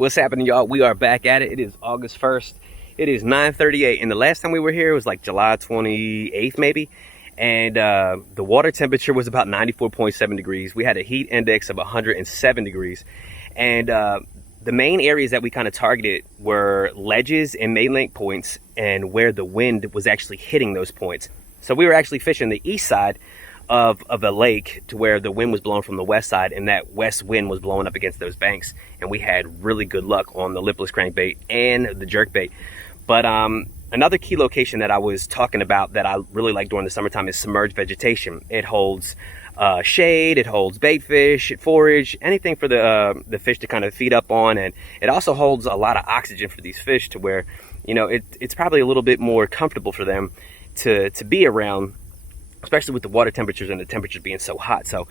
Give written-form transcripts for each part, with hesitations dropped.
What's happening, y'all? We are back at it. It is August 1st. It is 9:38, and the last time we were here was like July 28th maybe, and the water temperature was about 94.7 degrees. We had a heat index of 107 degrees, and the main areas that we kind of targeted were ledges and main lake points and where the wind was actually hitting those points. So we were actually fishing the east side of a lake to where the wind was blowing from the west side, and that west wind was blowing up against those banks, and we had really good luck on the lipless crankbait and the jerkbait. But another key location that I was talking about that I really like during the summertime is submerged vegetation. It holds shade, it holds bait fish, forage, anything for the fish to kind of feed up on, and it also holds a lot of oxygen for these fish to where, you know, it's probably a little bit more comfortable for them to be around, especially with the water temperatures and the temperatures being so hot. So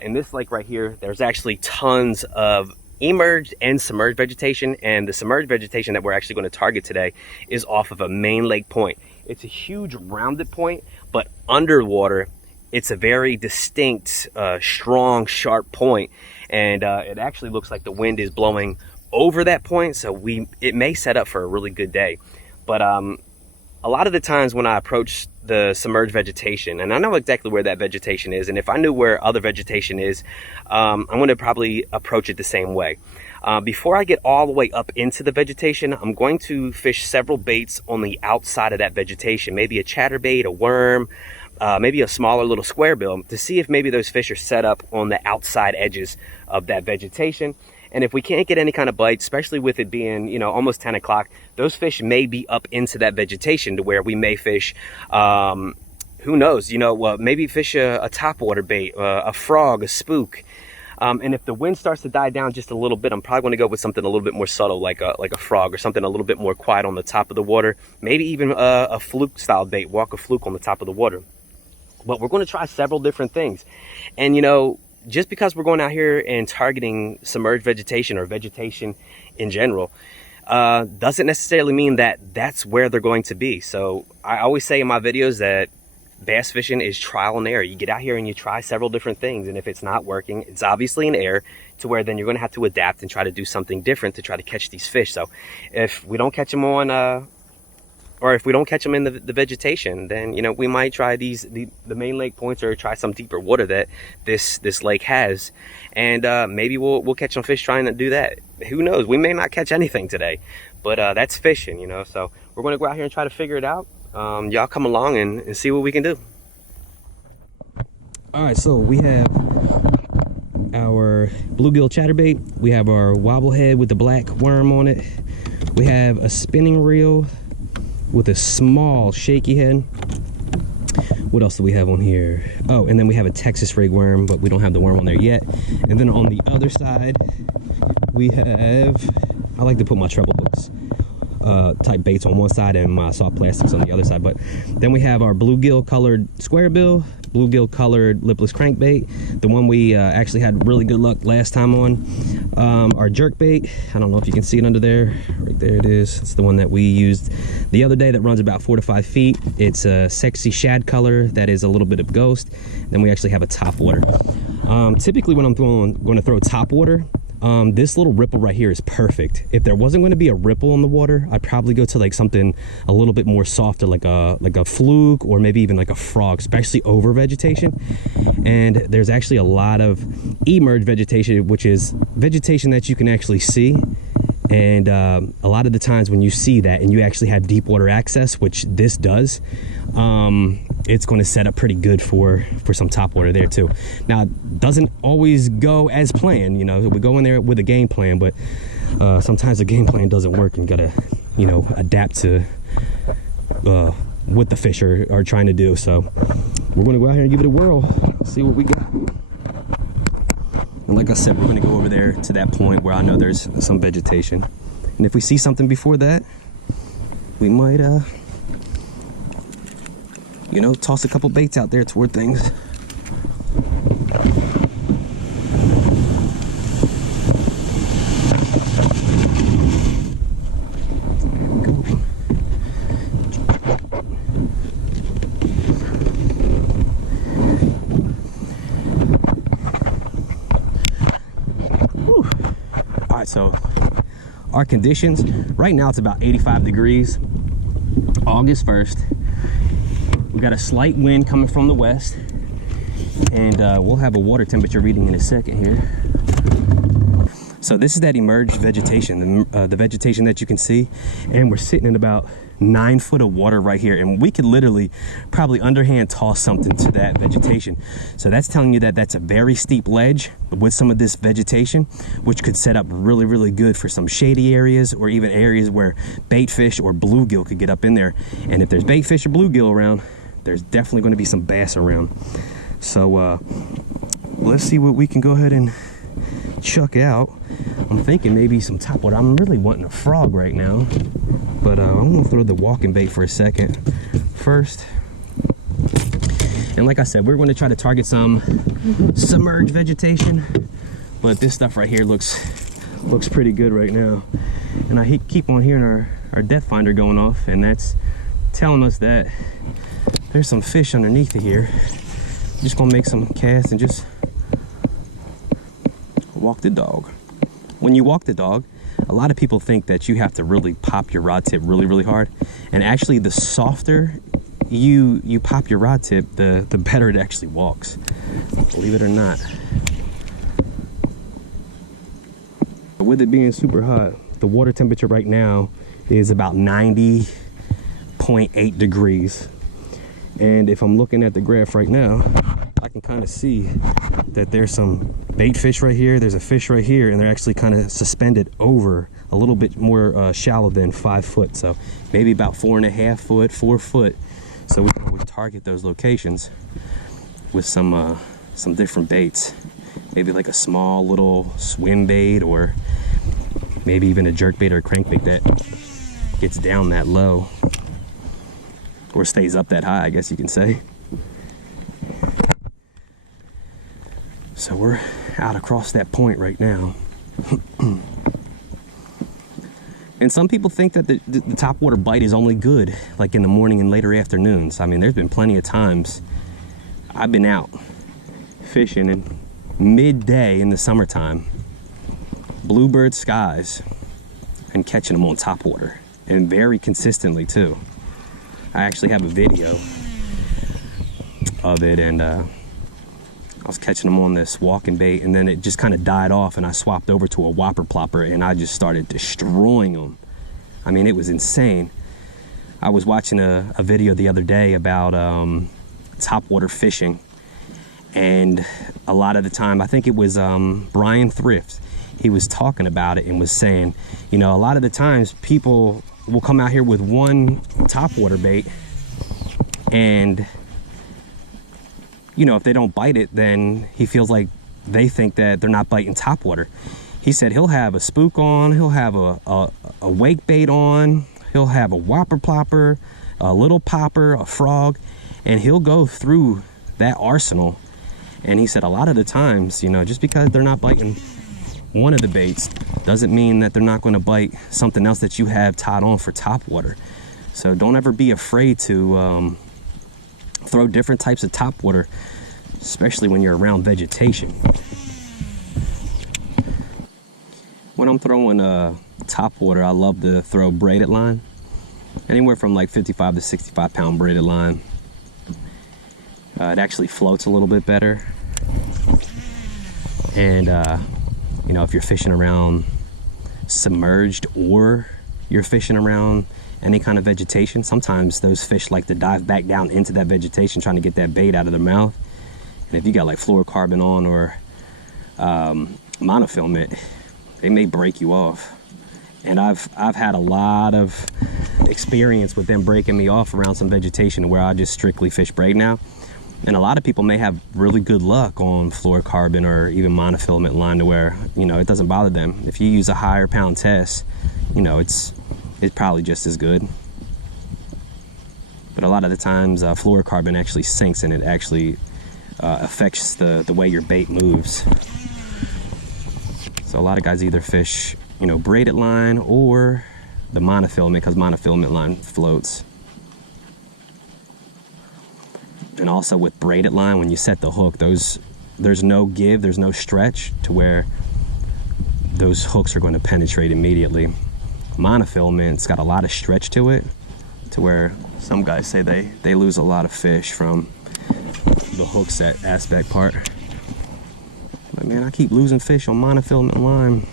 in this lake right here, there's actually tons of emerged and submerged vegetation, and the submerged vegetation that we're actually going to target today is off of a main lake point. It's a huge rounded point, but underwater it's a very distinct, strong, sharp point, and it actually looks like the wind is blowing over that point, so it may set up for a really good day. But a lot of the times when I approach the submerged vegetation, and I know exactly where that vegetation is, and if I knew where other vegetation is, I'm going to probably approach it the same way. Before I get all the way up into the vegetation, I'm going to fish several baits on the outside of that vegetation, maybe a chatterbait, a worm, maybe a smaller little square bill, to see if maybe those fish are set up on the outside edges of that vegetation. And if we can't get any kind of bite, especially with it being, you know, almost 10 o'clock, those fish may be up into that vegetation to where we may fish, who knows, you know, maybe fish a topwater bait, a frog, a spook. And if the wind starts to die down just a little bit, I'm probably going to go with something a little bit more subtle, like a frog, or something a little bit more quiet on the top of the water. Maybe even a fluke style bait, walk a fluke on the top of the water. But we're going to try several different things. And, you know, just because we're going out here and targeting submerged vegetation or vegetation in general, doesn't necessarily mean that that's where they're going to be. So I always say in my videos that bass fishing is trial and error. You get out here and you try several different things, and if it's not working, it's obviously an error, to where then you're going to have to adapt and try to do something different to try to catch these fish. So if we don't catch them on or if we don't catch them in the vegetation, then, you know, we might try the main lake points, or try some deeper water that this lake has, and maybe we'll catch some fish trying to do that. Who knows? We may not catch anything today, but that's fishing, you know. So we're going to go out here and try to figure it out. Y'all come along and see what we can do. All right, so we have our bluegill chatterbait, we have our wobblehead with the black worm on it, we have a spinning reel with a small shaky head. What else do we have on here? Oh, and then we have a Texas rig worm, but we don't have the worm on there yet. And then on the other side we have, I like to put my treble hooks type baits on one side and my soft plastics on the other side. But then we have our bluegill colored square bill, bluegill colored lipless crankbait, the one we actually had really good luck last time on. Our jerkbait, I don't know if you can see it under there, right there it is. It's the one that we used the other day that runs about 4 to 5 feet. It's a sexy shad color that is a little bit of ghost. Then we actually have a top water. Typically when I'm going to throw top water, this little ripple right here is perfect. If there wasn't going to be a ripple on the water, I'd probably go to like something a little bit more softer, like a fluke, or maybe even like a frog, especially over vegetation. And there's actually a lot of emerged vegetation, which is vegetation that you can actually see. And a lot of the times when you see that and you actually have deep water access, which this does, it's going to set up pretty good for some top water there too. Now, it doesn't always go as planned, you know. We go in there with a game plan, but sometimes the game plan doesn't work, and you gotta, you know, adapt to what the fish are trying to do. So we're going to go out here and give it a whirl, see what we got. And like I said, we're going to go over there to that point where I know there's some vegetation, and if we see something before that, we might you know, toss a couple baits out there toward things. There we go. Whew. All right, so our conditions, right now it's about 85 degrees, August 1st. We got a slight wind coming from the west, and we'll have a water temperature reading in a second here. So this is that emerged vegetation, the vegetation that you can see, and we're sitting in about 9 foot of water right here, and we could literally probably underhand toss something to that vegetation. So that's telling you that that's a very steep ledge with some of this vegetation, which could set up really, really good for some shady areas, or even areas where bait fish or bluegill could get up in there. And if there's bait fish or bluegill around, there's definitely going to be some bass around. So let's see what we can go ahead and chuck out. I'm thinking maybe some topwater. I'm really wanting a frog right now, but I'm gonna throw the walking bait for a second first. And like I said, we're going to try to target some submerged vegetation, but this stuff right here looks pretty good right now. And I keep on hearing our depth finder going off, and that's telling us that there's some fish underneath of here. I'm just gonna make some casts and just walk the dog. When you walk the dog, a lot of people think that you have to really pop your rod tip really, really hard. And actually, the softer you pop your rod tip, the better it actually walks, believe it or not. With it being super hot, the water temperature right now is about 90.8 degrees. And if I'm looking at the graph right now, I can kind of see that there's some bait fish right here, there's a fish right here, and they're actually kind of suspended over a little bit more shallow than 5 foot, so maybe about 4.5 foot, 4 foot. So we can always target those locations with some different baits, maybe like a small little swim bait, or maybe even a jerk bait or a crankbait that gets down that low, or stays up that high, I guess you can say. So we're out across that point right now. And some people think that the topwater bite is only good like in the morning and later afternoons. I mean, there's been plenty of times I've been out fishing in midday in the summertime, bluebird skies, and catching them on topwater, and very consistently too. I actually have a video of it, and I was catching them on this walking bait, and then it just kind of died off, and I swapped over to a whopper plopper, and I just started destroying them. I mean, it was insane. I was watching a video the other day about topwater fishing, and a lot of the time, I think it was Brian Thrift, he was talking about it and was saying, you know, a lot of the times people will come out here with one topwater bait, and you know, if they don't bite it, then he feels like they think that they're not biting topwater. He said he'll have a spook on, he'll have a wake bait on, he'll have a whopper plopper, a little popper, a frog, and he'll go through that arsenal. And he said a lot of the times, you know, just because they're not biting one of the baits doesn't mean that they're not going to bite something else that you have tied on for topwater. So don't ever be afraid to throw different types of topwater, especially when you're around vegetation. When I'm throwing topwater, I love to throw braided line, anywhere from like 55 to 65 pound braided line. It actually floats a little bit better, and you know, if you're fishing around submerged, or you're fishing around any kind of vegetation, sometimes those fish like to dive back down into that vegetation trying to get that bait out of their mouth. And if you got like fluorocarbon on, or monofilament, they may break you off. And I've had a lot of experience with them breaking me off around some vegetation where I just strictly fish braid now. And a lot of people may have really good luck on fluorocarbon or even monofilament line to where, you know, it doesn't bother them. If you use a higher pound test, you know, it's probably just as good. But a lot of the times fluorocarbon actually sinks, and it actually affects the way your bait moves. So a lot of guys either fish, you know, braided line or the monofilament, because monofilament line floats. And also with braided line, when you set the hook, there's no give, there's no stretch, to where those hooks are going to penetrate immediately. Monofilament's got a lot of stretch to it, to where some guys say they lose a lot of fish from the hook set aspect part. But man, I keep losing fish on monofilament line.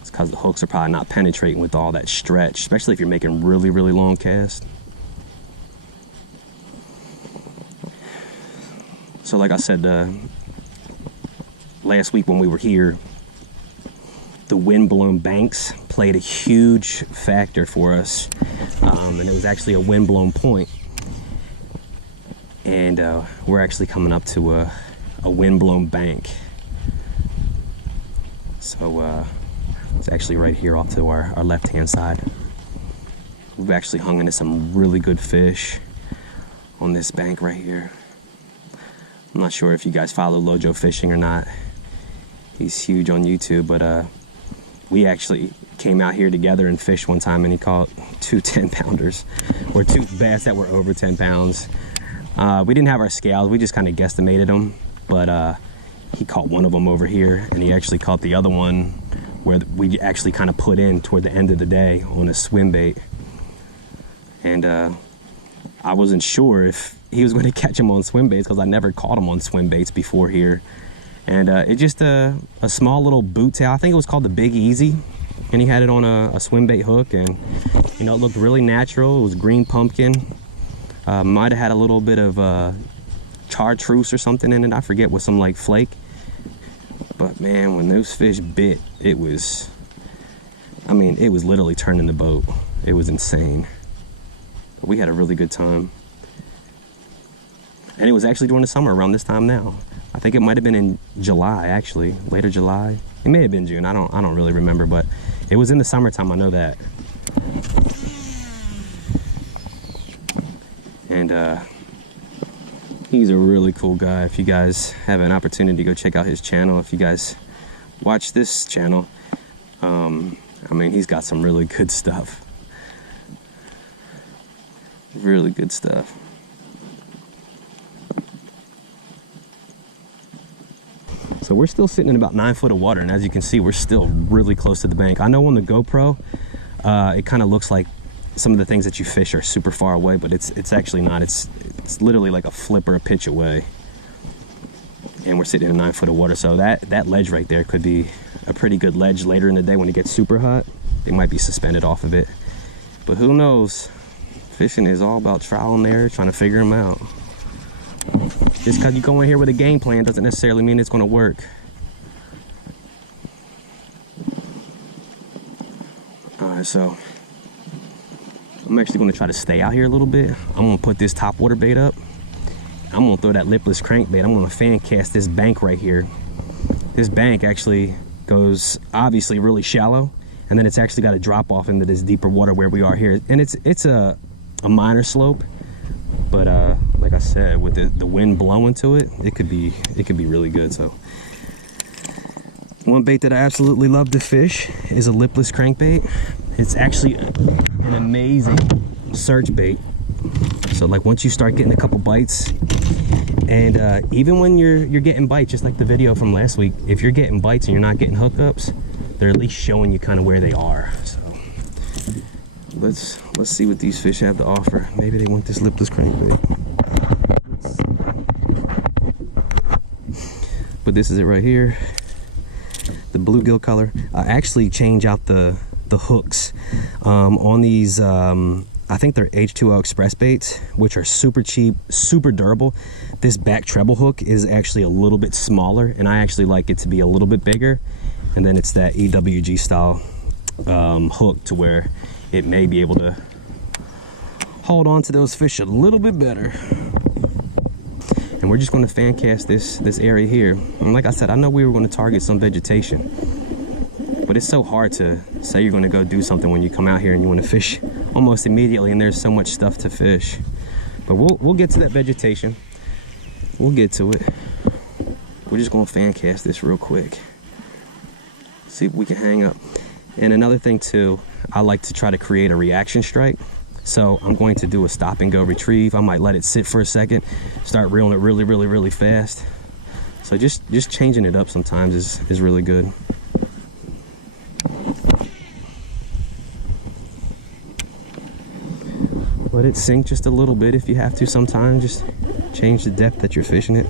It's because the hooks are probably not penetrating with all that stretch, especially if you're making really, really long casts. So like I said, last week when we were here, the wind-blown banks played a huge factor for us, and it was actually a wind-blown point. And we're actually coming up to a wind-blown bank. So it's actually right here off to our left-hand side. We've actually hung into some really good fish on this bank right here. I'm not sure if you guys follow Lojo Fishing or not. He's huge on YouTube, but we actually came out here together and fished one time, and he caught 2 10-pounders, or 2 bass that were over 10 pounds. We didn't have our scales, we just kind of guesstimated them, but he caught one of them over here, and he actually caught the other one where we actually kind of put in toward the end of the day on a swim bait. And I wasn't sure if he was going to catch him on swim baits, because I never caught him on swim baits before here. And it's just a small little boot tail. I think it was called the Big Easy, and he had it on a swim bait hook, and you know, it looked really natural. It was green pumpkin. Might have had a little bit of chartreuse or something in it, I forget, with some like flake. But man, when those fish bit, it was, I mean, it was literally turning the boat. It was insane. But we had a really good time. And it was actually during the summer, around this time now. I think it might have been in July, actually, later July. It may have been June, I don't really remember, but it was in the summertime, I know that. And he's a really cool guy. If you guys have an opportunity to go check out his channel, if you guys watch this channel, I mean, he's got some really good stuff. Really good stuff. So we're still sitting in about 9 foot of water, and as you can see, we're still really close to the bank. I know on the GoPro, it kind of looks like some of the things that you fish are super far away, but it's actually not. It's literally like a flip or a pitch away. And we're sitting in 9 foot of water, so that ledge right there could be a pretty good ledge later in the day when it gets super hot. They might be suspended off of it, but who knows? Fishing is all about trial and error, trying to figure them out. Just because you go in here with a game plan doesn't necessarily mean it's going to work. Alright, so I'm actually going to try to stay out here a little bit. I'm going to put this top water bait up. I'm going to throw that lipless crankbait. I'm going to fan cast this bank right here. This bank actually goes obviously really shallow, and then it's actually got to drop off into this deeper water where we are here. And it's a minor slope, but like I said, with the wind blowing to it, it could be really good. So one bait that I absolutely love to fish is a lipless crankbait. It's actually an amazing search bait. So like once you start getting a couple bites, and even when you're getting bites, just like the video from last week, if you're getting bites and you're not getting hookups, they're at least showing you kind of where they are. So let's see what these fish have to offer. Maybe they want this lipless crankbait. But this is it right here, the bluegill color. I actually change out the hooks on these. I think they're H2O express baits, which are super cheap, super durable. This back treble hook is actually a little bit smaller, and I actually like it to be a little bit bigger. And then it's that EWG style hook, to where it may be able to hold on to those fish a little bit better. And we're just going to fan cast this area here. And like I said, I know we were going to target some vegetation, but it's so hard to say you're going to go do something when you come out here and you want to fish almost immediately, and there's so much stuff to fish. But we'll get to that vegetation. We'll get to it. We're just going to fan cast this real quick. See if we can hang up. And another thing too, I like to try to create a reaction strike. So I'm going to do a stop and go retrieve. I might let it sit for a second, start reeling it really, really, really fast. So just changing it up sometimes is really good. Let it sink just a little bit if you have to sometimes. Just change the depth that you're fishing it.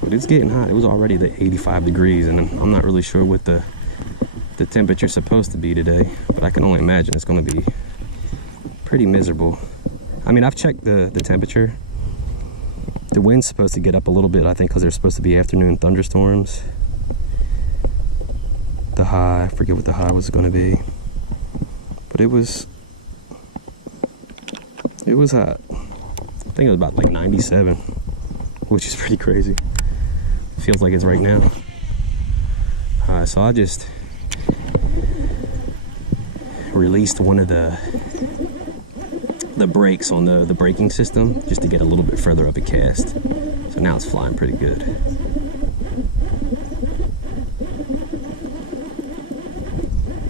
But it's getting hot. It was already the 85 degrees, and I'm not really sure what the temperature's supposed to be today, but I can only imagine it's going to be pretty miserable. I mean, I've checked the temperature. The wind's supposed to get up a little bit, I think, because there's supposed to be afternoon thunderstorms. The high, I forget what the high was going to be, but it was hot. I think it was about like 97, which is pretty crazy. Feels like it's right now. So I just released one of the brakes on the braking system just to get a little bit further up a cast. So now it's flying pretty good.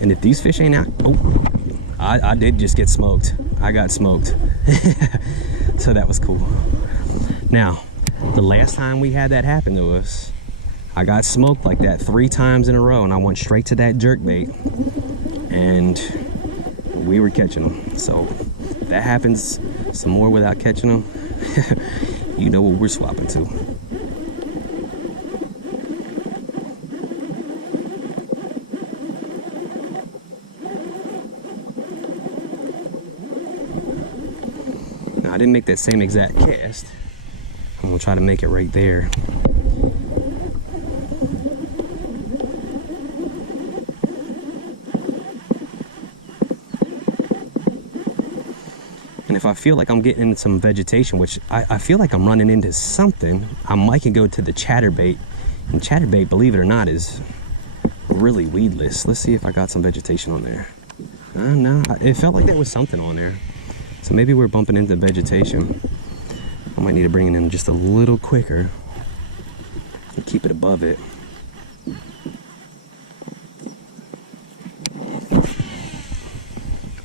And if these fish ain't out, oh, I did just get smoked. I got smoked. So that was cool. Now, the last time we had that happen to us, I got smoked like that 3 times in a row, and I went straight to that jerkbait, and we were catching them. So if that happens some more without catching them, you know what we're swapping to. Now, I didn't make that same exact cast. I'm gonna try to make it right there. And if I feel like I'm getting into some vegetation, which I feel like I'm running into something, I might can go to the chatterbait. And chatterbait, believe it or not, is really weedless. Let's see if I got some vegetation on there. No, it felt like there was something on there. So maybe we're bumping into vegetation. I might need to bring it in just a little quicker and keep it above it.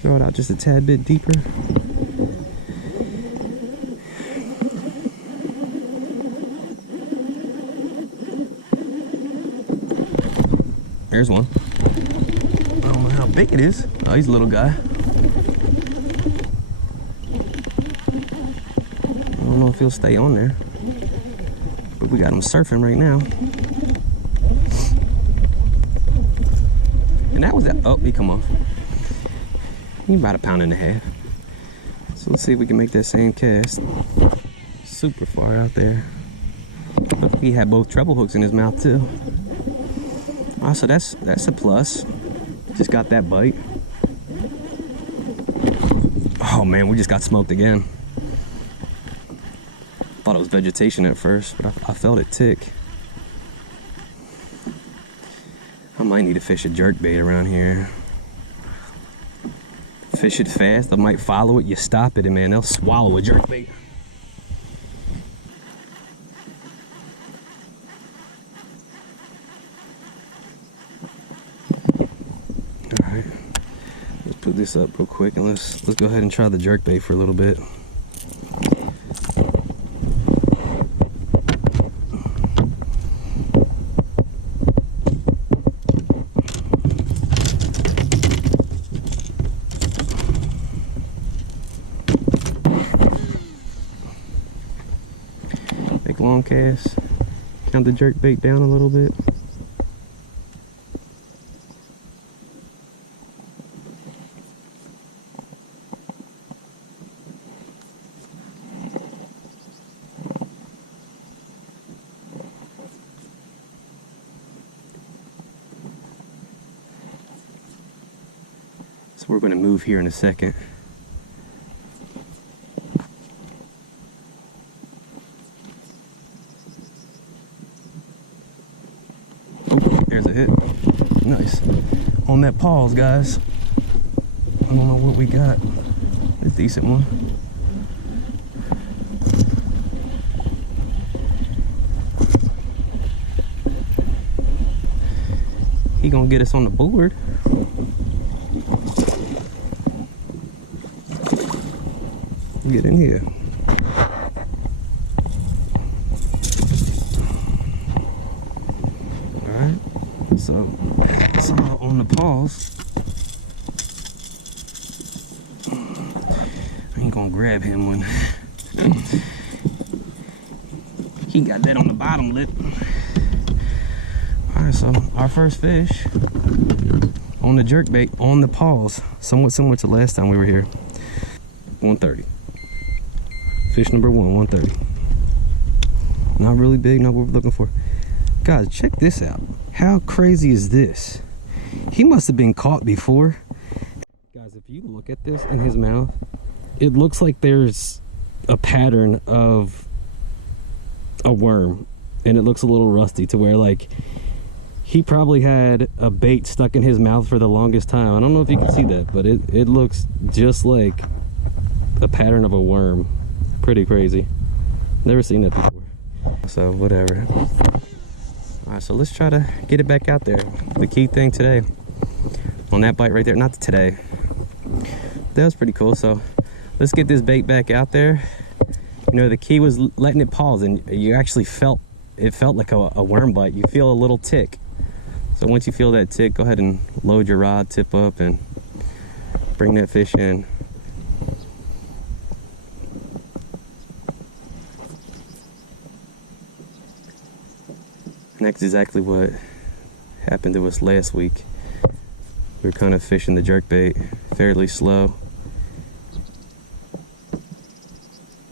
Throw it out just a tad bit deeper. There's one. I don't know how big it is. Oh, he's a little guy. I don't know if he'll stay on there, but we got him surfing right now. And that was that. Oh, he come off. He's about 1.5 pounds. So let's see if we can make that same cast. Super far out there. Look, he had both treble hooks in his mouth too. Oh, so that's a plus. Just got that bite. Oh man, we just got smoked again. Thought it was vegetation at first, but I felt it tick. I might need to fish a jerkbait around here. Fish it fast. I might follow it. You stop it, and man, they'll swallow a jerkbait. All right, let's put this up real quick, and let's go ahead and try the jerkbait for a little bit. Make long cast. Count the jerkbait down a little bit. So we're going to move here in a second. Oh, there's a hit. Nice. On that pause, guys. I don't know what we got. A decent one. He gonna get us on the board. Get in here. All right, so saw on the paws. I ain't gonna grab him when he got that on the bottom lip. Alright, so our first fish on the jerkbait on the paws, somewhat similar to last time we were here. 130. Fish number one, 130. Not really big, not what we're looking for. Guys, check this out. How crazy is this? He must have been caught before. Guys, if you look at this in his mouth, it looks like there's a pattern of a worm, and it looks a little rusty to where, like, he probably had a bait stuck in his mouth for the longest time. I don't know if you can see that, but it looks just like a pattern of a worm. Pretty crazy. Never seen that before. So whatever. All right, so let's try to get it back out there. The key thing today on that bite right there, not today, that was pretty cool. So let's get this bait back out there. You know, the key was letting it pause, and you actually felt like a worm bite. You feel a little tick. So once you feel that tick, go ahead and load your rod, tip up, and bring that fish in. And that's exactly what happened to us last week. We were kind of fishing the jerkbait fairly slow.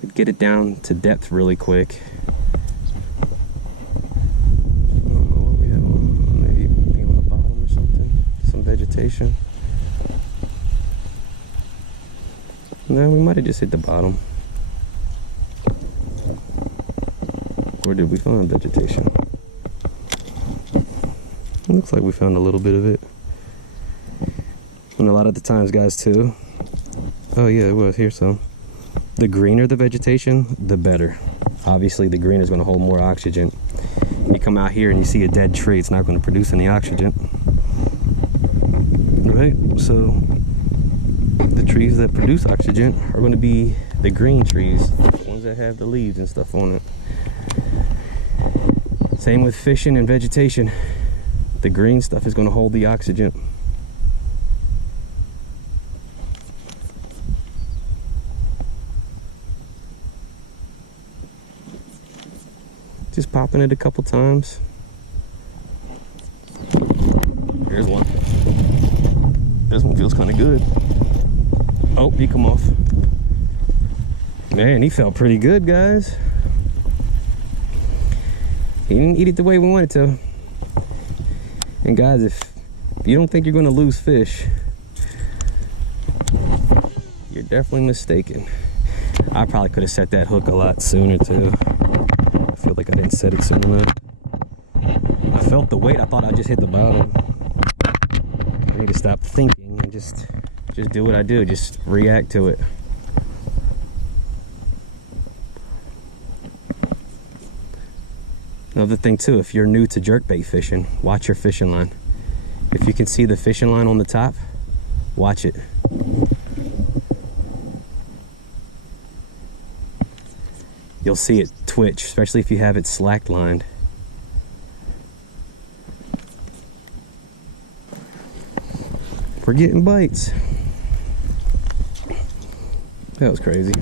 We'd get it down to depth really quick. I don't know what we have on. Maybe being on the bottom or something. Some vegetation. No, we might have just hit the bottom. Or did we find vegetation? Looks like we found a little bit of it. And a lot of the times, guys, too. Oh yeah, it was here. So the greener the vegetation, the better. Obviously the green is going to hold more oxygen. You come out here and you see a dead tree, it's not going to produce any oxygen, right? So the trees that produce oxygen are going to be the green trees, the ones that have the leaves and stuff on it. Same with fishing and vegetation. The green stuff is going to hold the oxygen. Just popping it a couple times. Here's one. This one feels kind of good. Oh, he come off. Man, he felt pretty good, guys. He didn't eat it the way we wanted to. And guys, if you don't think you're going to lose fish, you're definitely mistaken. I probably could have set that hook a lot sooner too. I feel like I didn't set it soon enough. I felt the weight. I thought I just hit the bottom. I need to stop thinking and just do what I do. Just react to it. Another thing too, if you're new to jerkbait fishing, watch your fishing line. If you can see the fishing line on the top, watch it. You'll see it twitch, especially if you have it slack lined. We're getting bites. That was crazy.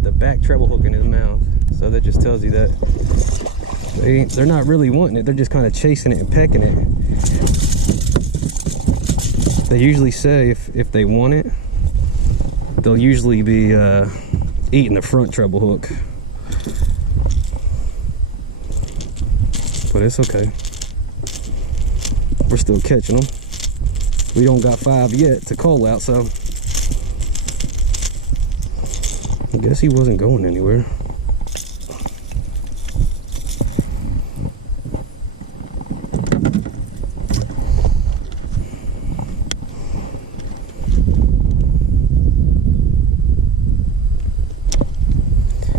got the back treble hook in his mouth. So that just tells you that they're not really wanting it. They're just kind of chasing it and pecking it. They usually say if they want it, they'll usually be eating the front treble hook. But it's okay. We're still catching them. We don't got 5 yet to call out, so I guess he wasn't going anywhere.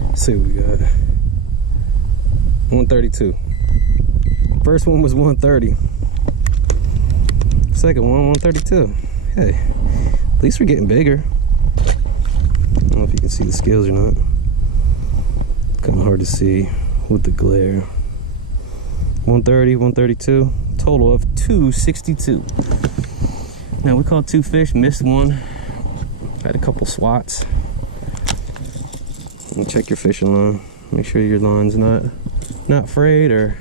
Let's see what we got. 132. First one was 130. Second one, 132. Hey, at least we're getting bigger. I don't know if you can see the scales or not. Kind of hard to see with the glare. 130, 132, total of 262. Now we caught 2 fish, missed one. Had a couple swats. And check your fishing line. Make sure your line's not frayed or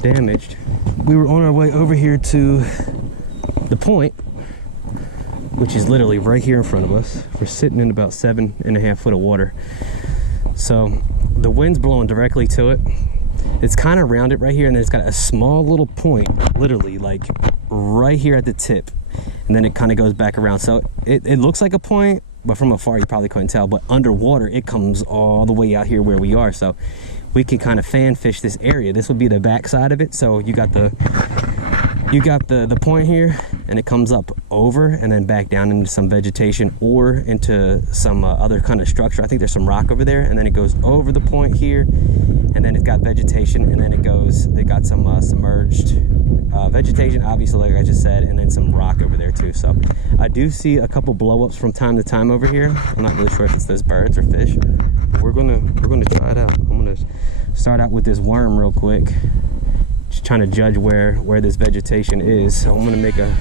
damaged. We were on our way over here to the point, which is literally right here in front of us. We're sitting in about 7.5 foot of water. So the wind's blowing directly to it. It's kind of rounded right here, and then it's got a small little point, literally like right here at the tip. And then it kind of goes back around. So it looks like a point, but from afar you probably couldn't tell. But underwater, it comes all the way out here where we are. So we can kind of fan fish this area. This would be the back side of it. So you got the point here, and it comes up over and then back down into some vegetation or into some other kind of structure. I think there's some rock over there, and then it goes over the point here, and then it's got vegetation, and then they got some submerged vegetation, obviously, like I just said, and then some rock over there too. So I do see a couple blow-ups from time to time over here. I'm not really sure if it's those birds or fish. We're gonna try it out. I'm gonna start out with this worm real quick, just trying to judge where this vegetation is. So I'm gonna make a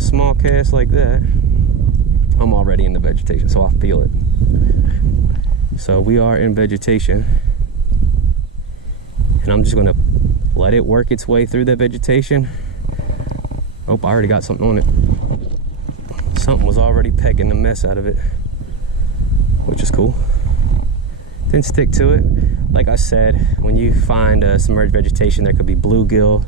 small cast like that. I'm already in the vegetation, so I'll feel it. So we are in vegetation, and I'm just gonna let it work its way through that vegetation. Oh, I already got something on it. Something was already pecking the mess out of it, which is cool. Didn't stick to it. Like I said, when you find submerged vegetation, there could be bluegill,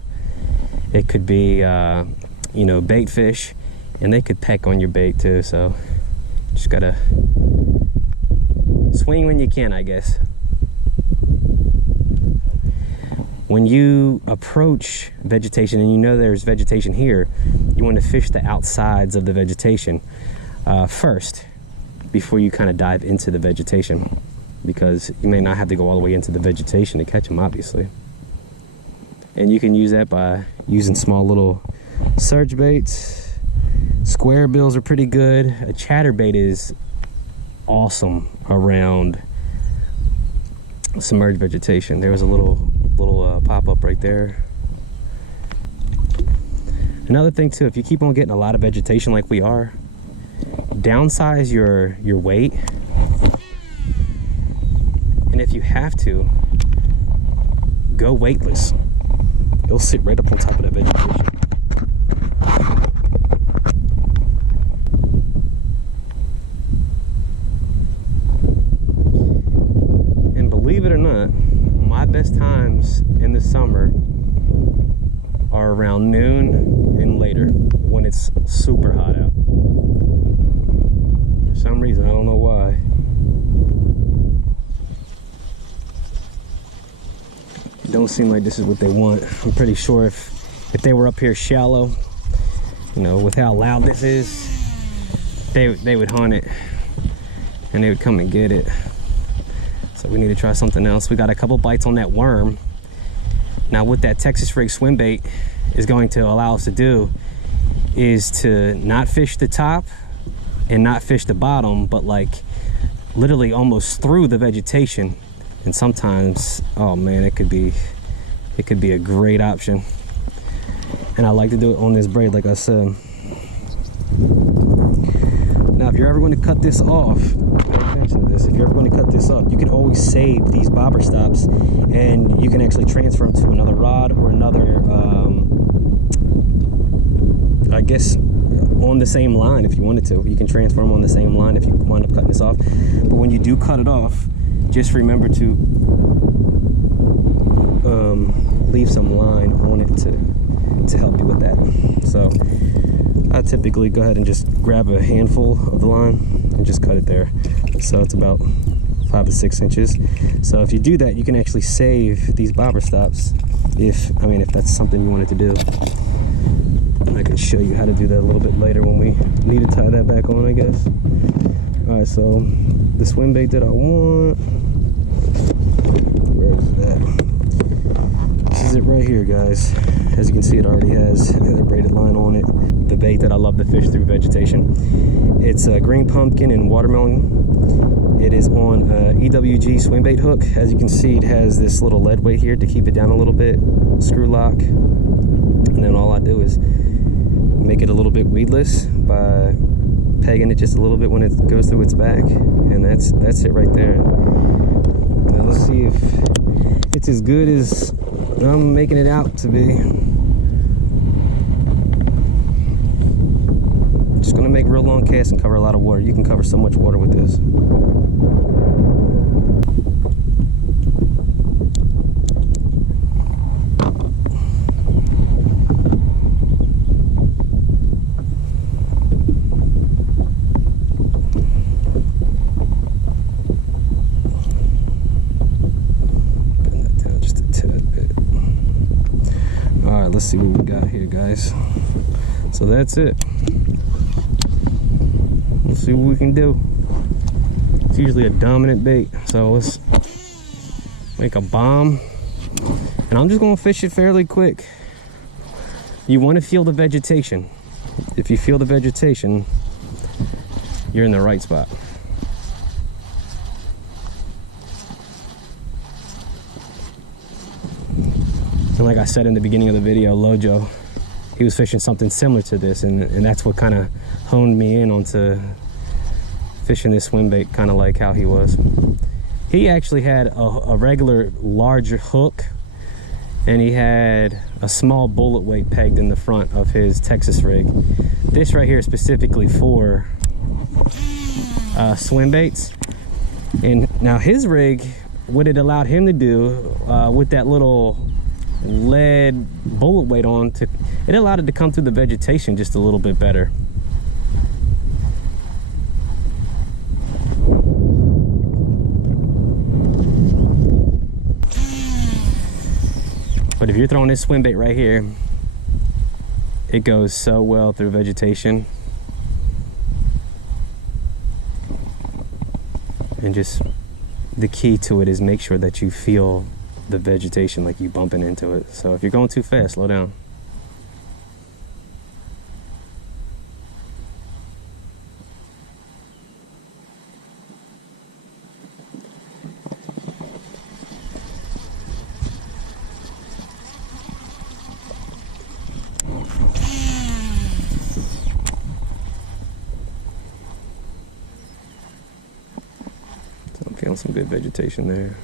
it could be you know, bait fish, and they could peck on your bait too. So just gotta swing when you can, I guess. When you approach vegetation and you know there's vegetation here, you want to fish the outsides of the vegetation first before you kind of dive into the vegetation, because you may not have to go all the way into the vegetation to catch them, obviously. And you can use that by using small little surge baits. Square bills are pretty good. A chatterbait is awesome around submerged vegetation. There was a little pop-up right there. Another thing too, if you keep on getting a lot of vegetation like we are, downsize your weight. And if you have to, go weightless. It'll sit right up on top of that vegetation. And believe it or not, my best times in the summer are around noon and later, when it's super hot out. For some reason, I don't know why. It don't seem like this is what they want. I'm pretty sure if they were up here shallow, you know, with how loud this is, they would hunt it and they would come and get it. So we need to try something else. We got a couple bites on that worm. Now what that Texas rig swim bait is going to allow us to do is to not fish the top and not fish the bottom, but like literally almost through the vegetation. And sometimes, oh man, it could be a great option. And I like to do it on this braid, like I said. Now if you're ever going to cut this off, pay attention to this. If you're ever going to cut this off, you can always save these bobber stops, and you can actually transfer them to another rod or another, I guess, on the same line if you wanted to. You can transfer them on the same line if you wind up cutting this off. But when you do cut it off, just remember to leave some line on it to help you with that. So I typically go ahead and just grab a handful of the line and just cut it there. So it's about 5 to 6 inches. So if you do that, you can actually save these bobber stops if that's something you wanted to do. I can show you how to do that a little bit later when we need to tie that back on, I guess. All right, so the swim bait that I want, where is that? This is it right here, guys. As you can see, it already has the braided line on it. The bait that I love to fish through Vegetation. It's a green pumpkin and watermelon. It is on a EWG swim bait hook. As you can see, it has this little lead weight here to keep it down a little bit, screw lock. And then all I do is make it a little bit weedless by pegging it just a little bit when it goes through its back, and that's it right there. Now let's see if it's as good as I'm making it out to be. Just gonna make real long casts and cover a lot of water. You can cover so much water with this. Let's see what we got here, guys. So that's it. Let's see what we can do. It's usually a dominant bait, so let's make a bomb. And I'm just gonna fish it fairly quick. You want to feel the vegetation. If you feel the vegetation, you're in the right spot. And like I said in the beginning of the video, Lojo, he was fishing something similar to this, and that's what kind of honed me in onto fishing this swim bait, kind of like how he was. He actually had a regular larger hook, and he had a small bullet weight pegged in the front of his Texas rig. This right here is specifically for swim baits. And now his rig, what it allowed him to do with that little lead bullet weight on, it allowed it to come through the vegetation just a little bit better. But if you're throwing this swim bait right here, it goes so well through vegetation. And just the key to it is make sure that you feel the vegetation like you bumping into it. So if you're going too fast, slow down. So I'm feeling some good vegetation there.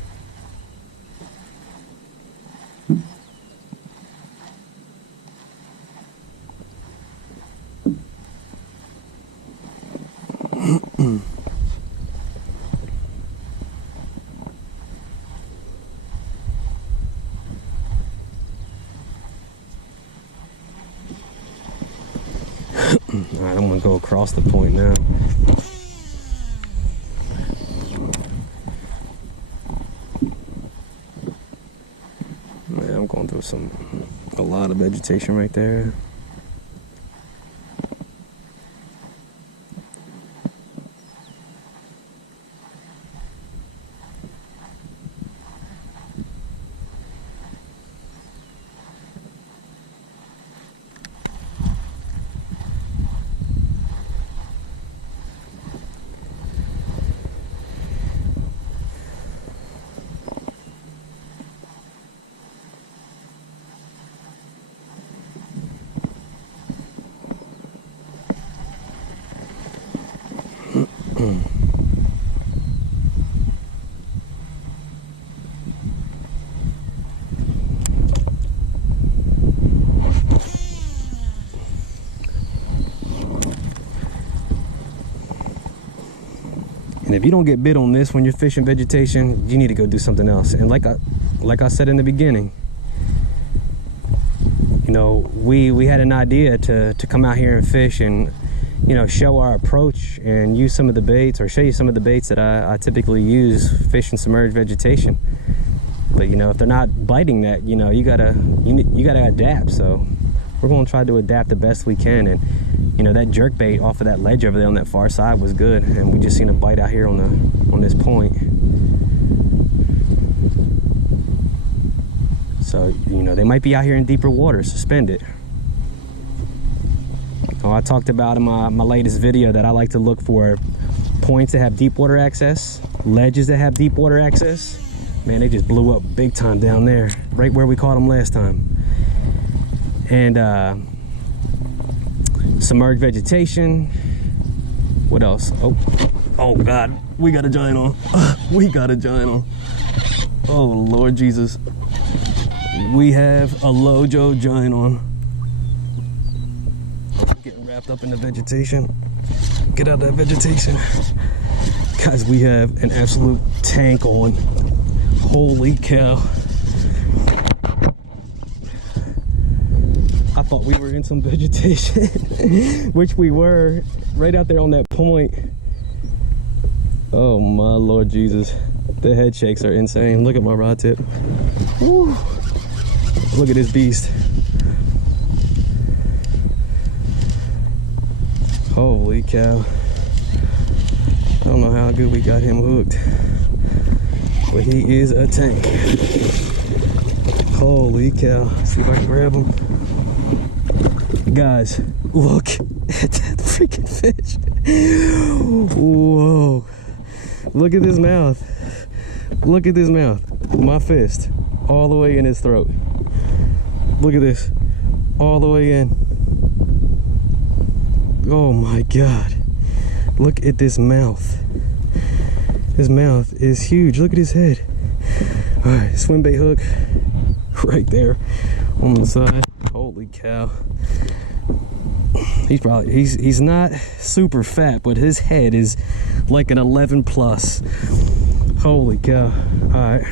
Alright, I'm gonna go across the point now. Man, I'm going through a lot of vegetation right there. And if you don't get bit on this when you're fishing vegetation, you need to go do something else. And like I said in the beginning, you know, we had an idea to come out here and fish and, you know, show our approach and use some of the baits, or show you some of the baits that I typically use fishing submerged vegetation. But you know, if they're not biting that, you know, you gotta adapt. So we're gonna try to adapt the best we can. And you know, that jerk bait off of that ledge over there on that far side was good, and we just seen a bite out here on this point. So you know, they might be out here in deeper waters, suspended. Oh, I talked about in my latest video that I like to look for points that have deep water access, ledges that have deep water access. Man, they just blew up big time down there, right where we caught them last time. And submerged vegetation. What else? Oh God, we got a giant on. We got a giant on. Oh Lord Jesus, we have a Lojo giant on. Getting wrapped up in the vegetation. Get out of that vegetation, guys. We have an absolute tank on. Holy cow. I thought we were in some vegetation, which we were, right out there on that point. Oh my Lord Jesus. The head shakes are insane. Look at my rod tip. Woo. Look at this beast. Holy cow. I don't know how good we got him hooked, but he is a tank. Holy cow. See if I can grab him. Guys, look at that freaking fish. Whoa. Look at this mouth. Look at this mouth. My fist all the way in his throat. Look at this. All the way in. Oh my God. Look at this mouth. His mouth is huge. Look at his head. All right, swim bait hook right there on the side. Holy cow. He's not super fat, but his head is like an 11 plus. Holy cow. All right.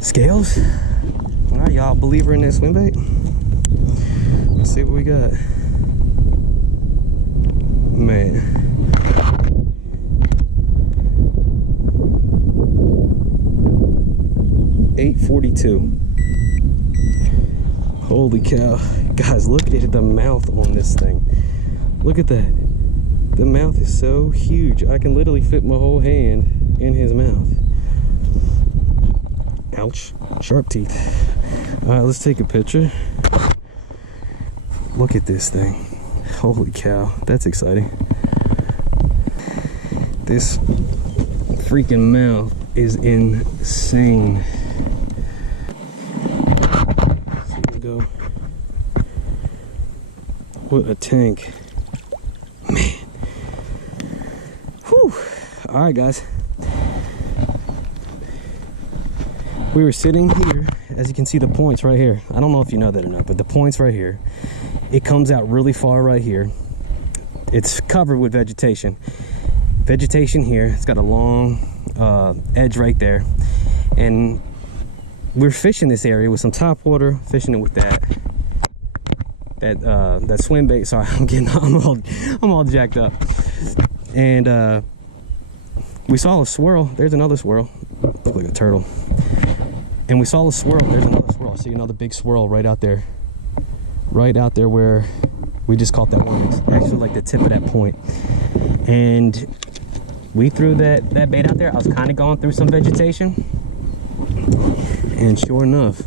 Scales. All right, y'all believer in this swim bait? Let's see what we got. Man. $8.42. Holy cow. Guys, look at the mouth on this thing. Look at that. The mouth is so huge. I can literally fit my whole hand in his mouth. Ouch. Sharp teeth. All right, let's take a picture. Look at this thing. Holy cow. That's exciting. This freaking mouth is insane. Go. What a tank. Man. Whew. All right, guys. We were sitting here, as you can see the points right here. I don't know if you know that or not, but the points right here, it comes out really far right here. It's covered with vegetation. Vegetation here, it's got a long edge right there. And we're fishing this area with some top water, fishing it with that swim bait. Sorry, I'm all jacked up. And we saw a swirl. There's another swirl. Look like a turtle. And we saw a swirl. There's another swirl. I see another big swirl right out there. Right out there where we just caught that one. It's actually like the tip of that point. And we threw that bait out there. I was kind of going through some vegetation. And sure enough,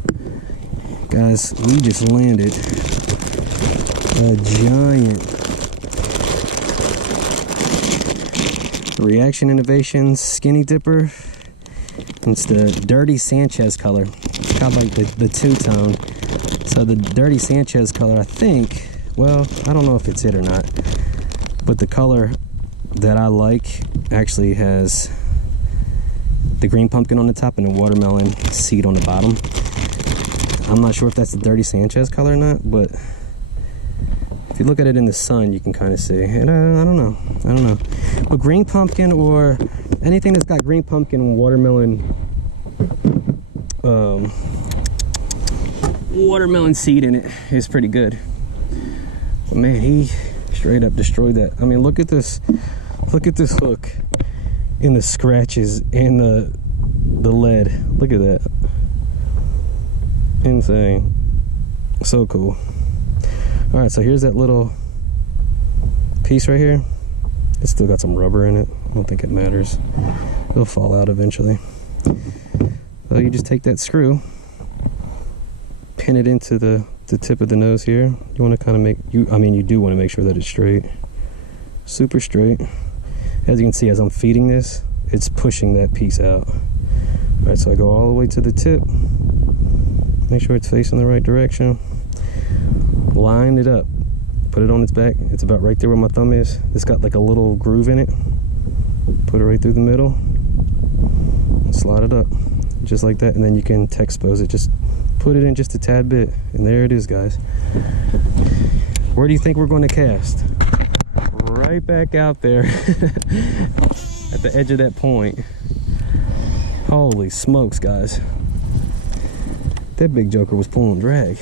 guys, we just landed a giant Reaction Innovations skinny dipper. It's the Dirty Sanchez color. It's kind of like the two-tone. So the Dirty Sanchez color, I think, well, I don't know if it's it or not, but the color that I like actually has the green pumpkin on the top and the watermelon seed on the bottom. I'm not sure if that's the Dirty Sanchez color or not, but if you look at it in the sun, you can kind of see. And I don't know. But green pumpkin or anything that's got green pumpkin and watermelon seed in it is pretty good. But man, he straight up destroyed that. I mean, look at this hook in the scratches and the lead. Look at that. Insane. So cool. All right, so here's that little piece right here. It's still got some rubber in it. I don't think it matters. It'll fall out eventually. So you just take that screw, pin it into the tip of the nose here. You want to kind of you do want to make sure that it's straight, super straight. As you can see, as I'm feeding this, it's pushing that piece out. All right, so I go all the way to the tip, make sure it's facing the right direction, line it up, put it on its back. It's about right there where my thumb is. It's got like a little groove in it. Put it right through the middle, slide it up just like that, and then you can Texpose it. Just put it in just a tad bit, and there it is, guys. Where do you think we're going to cast? Right back out there at the edge of that point. Holy smokes, guys, that big joker was pulling drag.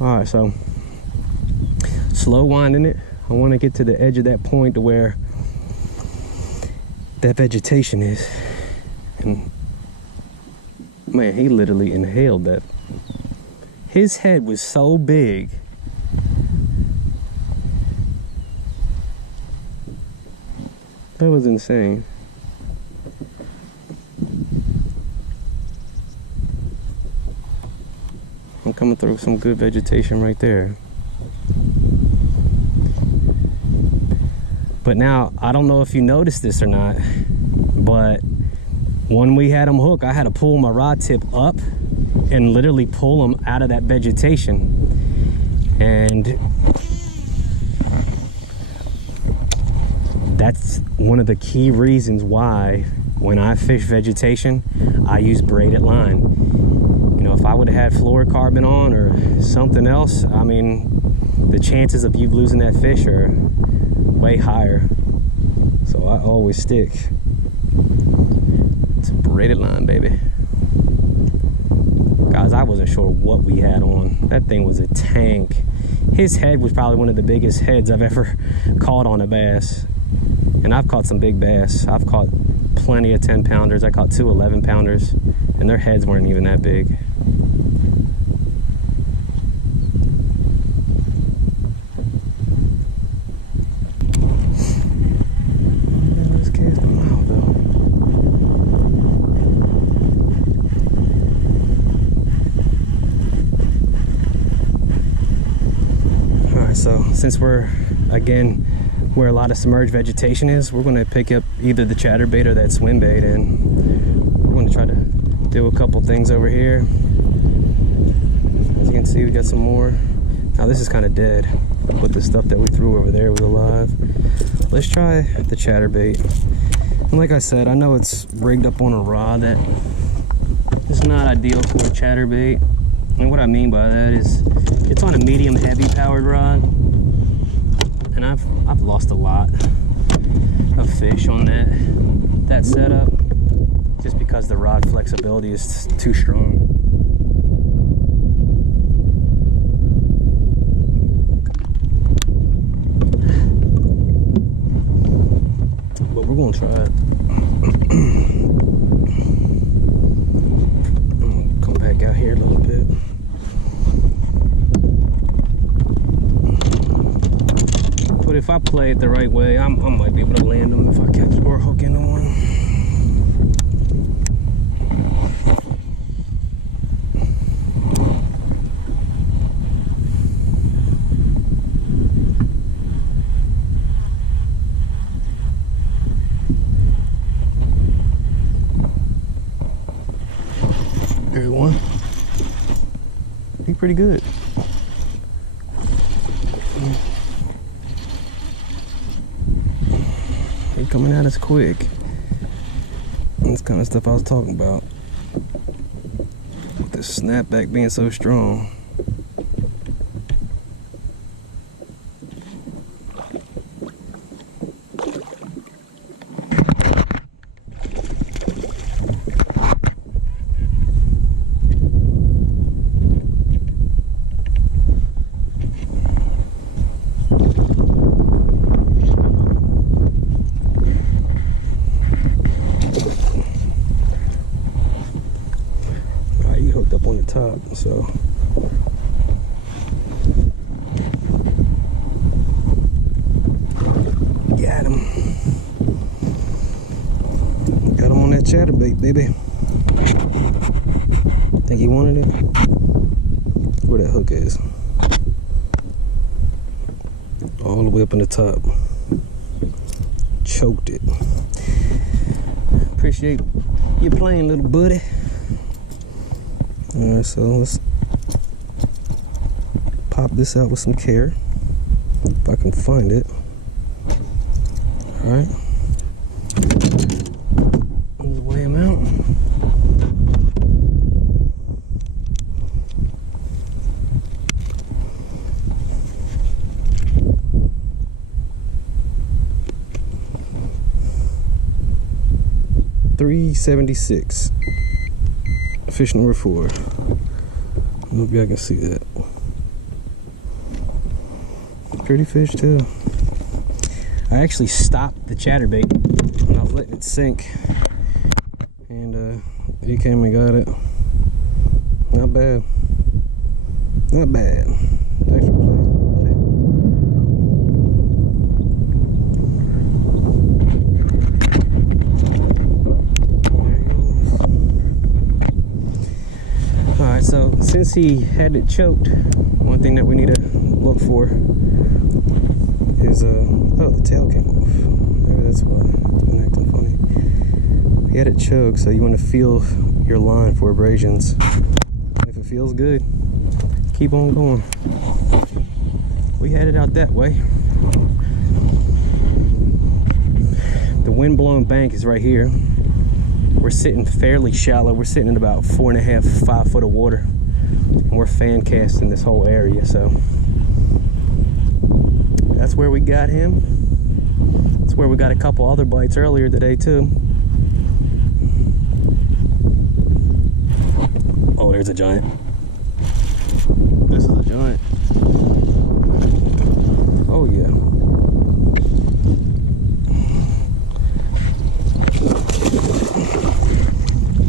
All right, so slow winding it. I want to get to the edge of that point to where that vegetation is, and man, he literally inhaled that. His head was so big. That was insane. I'm coming through some good vegetation right there. But now, I don't know if you noticed this or not, but when we had him hooked, I had to pull my rod tip up and literally pull him out of that vegetation. And that's one of the key reasons why when I fish vegetation, I use braided line. You know, if I would have had fluorocarbon on or something else, I mean, the chances of you losing that fish are way higher. So I always stick to braided line, baby. Guys, I wasn't sure what we had on. That thing was a tank. His head was probably one of the biggest heads I've ever caught on a bass. And I've caught some big bass. I've caught plenty of 10-pounders. I caught 2 11-pounders, and their heads weren't even that big. Let's cast them out, though. All right, so since we're, again, where a lot of submerged vegetation is, we're going to pick up either the chatterbait or that swimbait, and we're going to try to do a couple things over here. As you can see, we got some more. Now this is kind of dead, but the stuff that we threw over there was alive. Let's try the chatterbait. And like I said, I know it's rigged up on a rod that is not ideal for a chatterbait. And what I mean by that is it's on a medium heavy powered rod. And I've lost a lot of fish on that setup just because the rod flexibility is too strong. But we're gonna try it. I'm gonna come back out here a little bit. But if I play it the right way, I might be able to land them if I catch or hook into one. There's one. He's pretty good. They're coming at us quick. That's kind of stuff I was talking about. The snapback being so strong. Up on the top, so got him on that chatterbait, baby. Think he wanted it? Where that hook is? All the way up on the top. Choked it. Appreciate you playing, little buddy. Alright, so let's pop this out with some care, if I can find it. Alright. Let's weigh him out. $376. Fish number 4. Hope y'all can see that. Pretty fish too. I actually stopped the chatterbait and I was letting it sink, and he came and got it. Not bad. Not bad. Thanks for playing, buddy. Alright, so since he had it choked, one thing that we need to look for is oh, the tail came off. Maybe that's why it's been acting funny. He had it choked, so you want to feel your line for abrasions. If it feels good, keep on going. We had it out that way. The wind-blown bank is right here. We're sitting fairly shallow. We're sitting in about 4.5, 5 foot of water, and we're fan casting this whole area. So that's where we got him. That's where we got a couple other bites earlier today too. Oh, there's a giant. This is a giant. Oh yeah.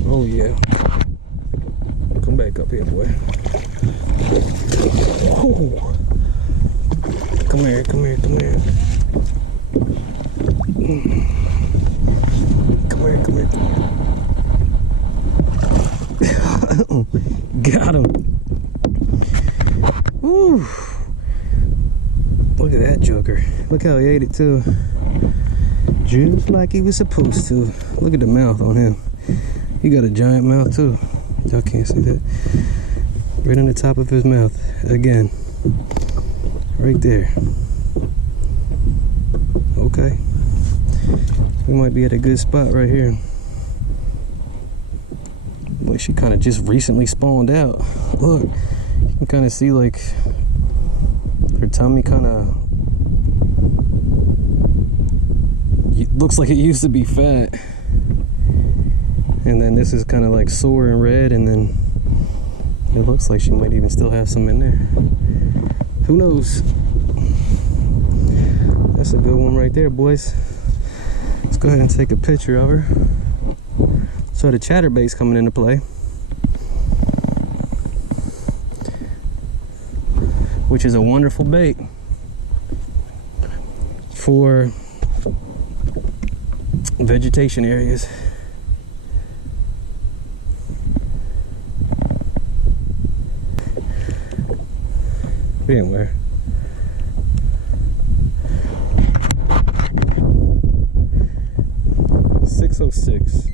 Oh yeah. Come back up here, boy. Oh. Come here, come here, come here. Come here, come here, come here. Got him. Woo. Look at that joker. Look how he ate it too. Just like he was supposed to. Look at the mouth on him. He got a giant mouth too. Y'all can't see that. Right on the top of his mouth. Again. Right there. Okay. We might be at a good spot right here. Like, she kind of just recently spawned out. Look. You can kind of see like her tummy kind of looks like it used to be fat. And then this is kind of like sore and red, and then it looks like she might even still have some in there. Who knows? That's a good one right there, boys. Let's go ahead and take a picture of her. So the chatterbait's coming into play, which is a wonderful bait for vegetation areas. VMware. .606.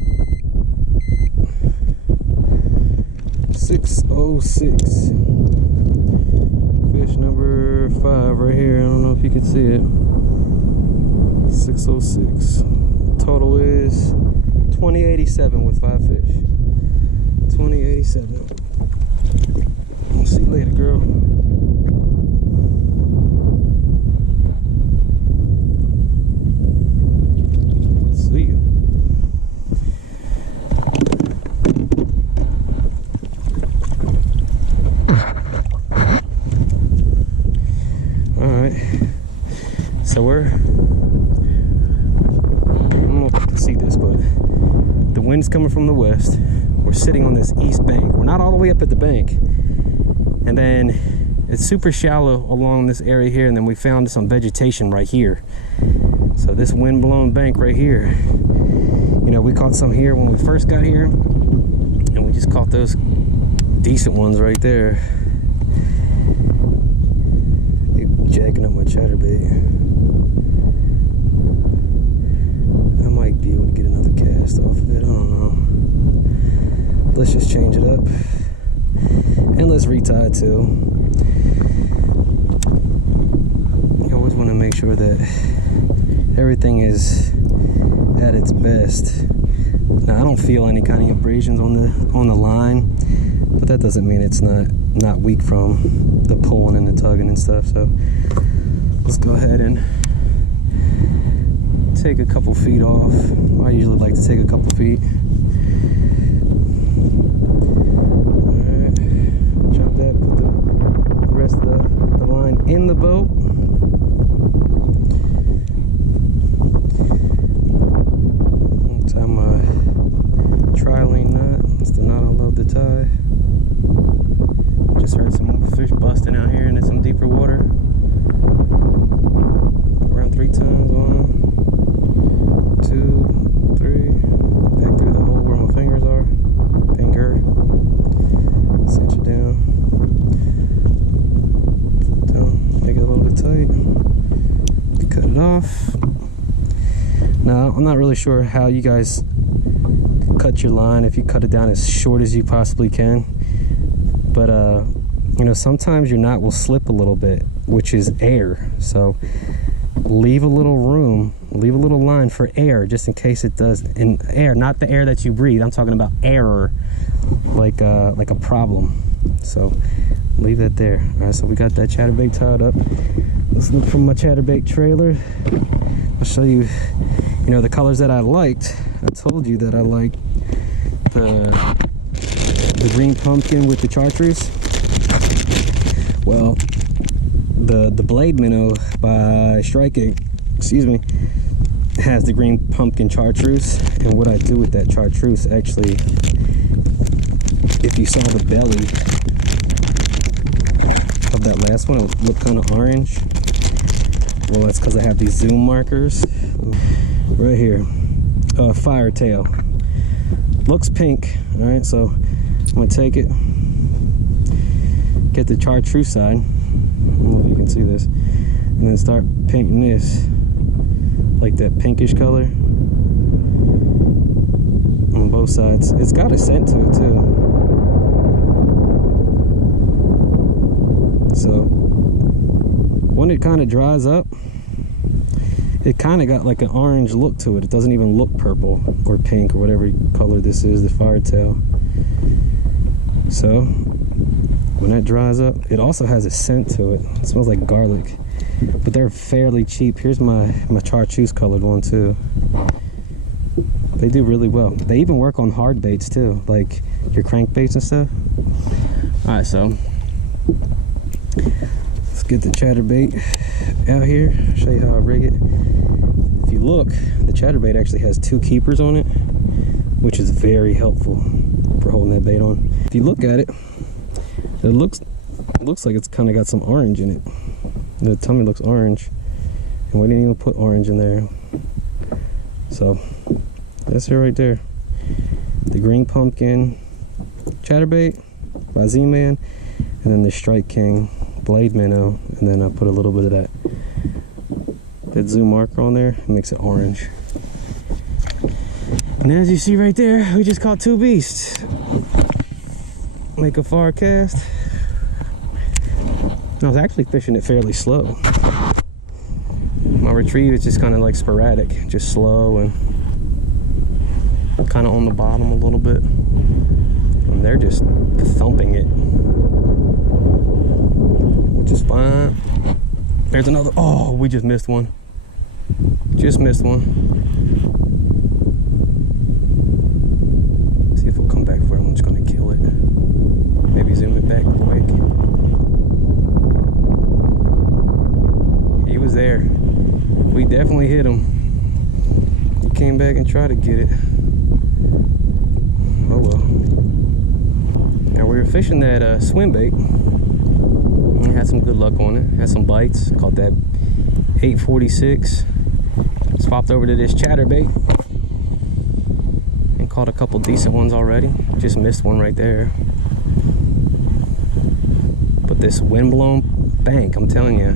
606. Fish number 5 right here. I don't know if you can see it. 606. Total is 2087 with 5 fish. 2087. I'll see you later, girl. See you. Alright. So I don't know if you can see this, but the wind's coming from the west. We're sitting on this east bank. We're not all the way up at the bank. And then it's super shallow along this area here, and then we found some vegetation right here. So this wind-blown bank right here, you know, we caught some here when we first got here, and we just caught those decent ones right there. They're jacking up my chatterbait. I might be able to get another cast off of it, I don't know. Let's just change it up. And let's retie it too. You always want to make sure that everything is at its best. Now I don't feel any kind of abrasions on the line, but that doesn't mean it's not weak from the pulling and the tugging and stuff. So let's go ahead and take a couple feet off. I usually like to take a couple feet. Alright, drop that, put the rest of the line in the boat. Tie my tri-link knot. That's the knot I love to tie. Just heard some fish busting out here into some deeper water. Around 3 times. 1, 2, 3. Back through the hole where my fingers are. Finger. Cinch it down. Make it a little bit tight. Cut it off. Now, I'm not really sure how you guys cut your line, if you cut it down as short as you possibly can. But, you know, sometimes your knot will slip a little bit, which is air. So, leave a little room, leave a little line for air, just in case it does. And air, not the air that you breathe. I'm talking about error, like a problem. So, leave that there. All right, so we got that chatterbait tied up. Let's look from my chatterbait trailer. I'll show you, you know, the colors that I liked. I told you that I liked the green pumpkin with the chartreuse. Well, the blade minnow by Striking, excuse me, has the green pumpkin chartreuse. And what I do with that chartreuse, actually, if you saw the belly of that last one, it looked kind of orange. Well, that's because I have these zoom markers right here. Fire tail, looks pink. All right, so I'm gonna take it, get the chartreuse side, I don't know if you can see this, and then start painting this like that pinkish color on both sides. It's got a scent to it too. So when it kind of dries up, it kind of got like an orange look to it. It doesn't even look purple or pink or whatever color this is, the fire tail. So when that dries up, it also has a scent to it. It smells like garlic, but they're fairly cheap. Here's my chartreuse colored one too. They do really well. They even work on hard baits too, like your crankbaits and stuff. All right, so let's get the chatterbait out here. Show you how I rig it. If you look, the chatterbait actually has 2 keepers on it, which is very helpful for holding that bait on. If you look at it, it looks like it's kind of got some orange in it. The tummy looks orange, and we didn't even put orange in there. So that's it right there. The green pumpkin chatterbait by Z-Man, and then the Strike King blade minnow, and then I put a little bit of that zoom marker on there. It makes it orange. And as you see right there, we just caught 2 beasts. Make a far cast. I was actually fishing it fairly slow. My retrieve is just kind of like sporadic, just slow and kind of on the bottom a little bit. And they're just thumping it, which is fine. There's another. Oh, we just missed one. Just missed one. See if we'll come back for it. I'm just gonna kill it. Maybe zoom it back quick. He was there. We definitely hit him. He came back and tried to get it. Oh well. Now we were fishing that swim bait. We had some good luck on it. Had some bites. Caught that 846. Swapped over to this chatterbait and caught a couple decent ones already. Just missed one right there. But this windblown bank, I'm telling you,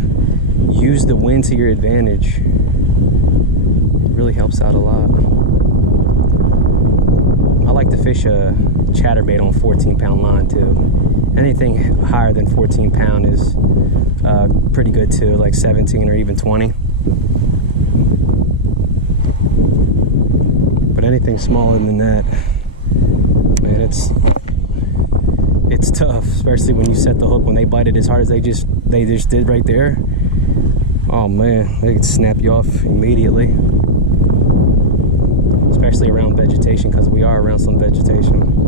use the wind to your advantage. It really helps out a lot. I like to fish a chatterbait on 14-pound line too. Anything higher than 14 pound is pretty good too, like 17 or even 20. But anything smaller than that, man, it's tough, especially when you set the hook. When they bite it as hard as they just did right there, oh man, they can snap you off immediately. Especially around vegetation, because we are around some vegetation.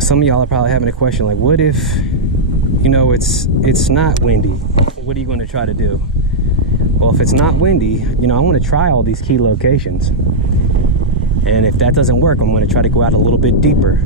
Some of y'all are probably having a question like, what if, you know, it's not windy? What are you going to try to do? Well, if it's not windy, you know, I want to try all these key locations. And if that doesn't work, I'm going to try to go out a little bit deeper.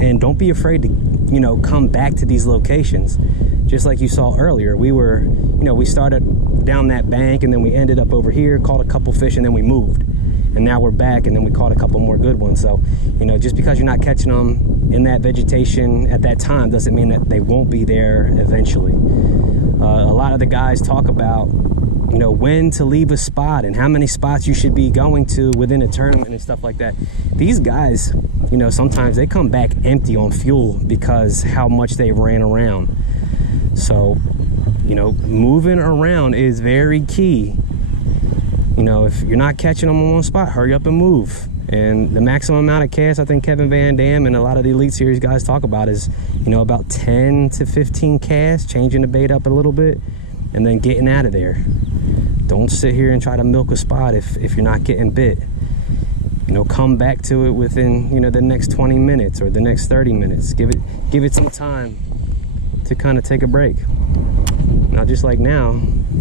And don't be afraid to, you know, come back to these locations. Just like you saw earlier, we were, you know, we started down that bank and then we ended up over here, caught a couple fish, and then we moved. And now we're back, and then we caught a couple more good ones. So, you know, just because you're not catching them in that vegetation at that time doesn't mean that they won't be there eventually. A lot of the guys talk about, you know, when to leave a spot and how many spots you should be going to within a tournament and stuff like that. These guys, you know, sometimes they come back empty on fuel because how much they ran around. So, you know, moving around is very key. You know, if you're not catching them on one spot, hurry up and move. And the maximum amount of casts I think Kevin Van Dam and a lot of the Elite Series guys talk about is, you know, about 10 to 15 casts, changing the bait up a little bit, and then getting out of there. Don't sit here and try to milk a spot if you're not getting bit. You know, come back to it within, you know, the next 20 minutes or the next 30 minutes. Give it some time to kind of take a break. Now, just like now,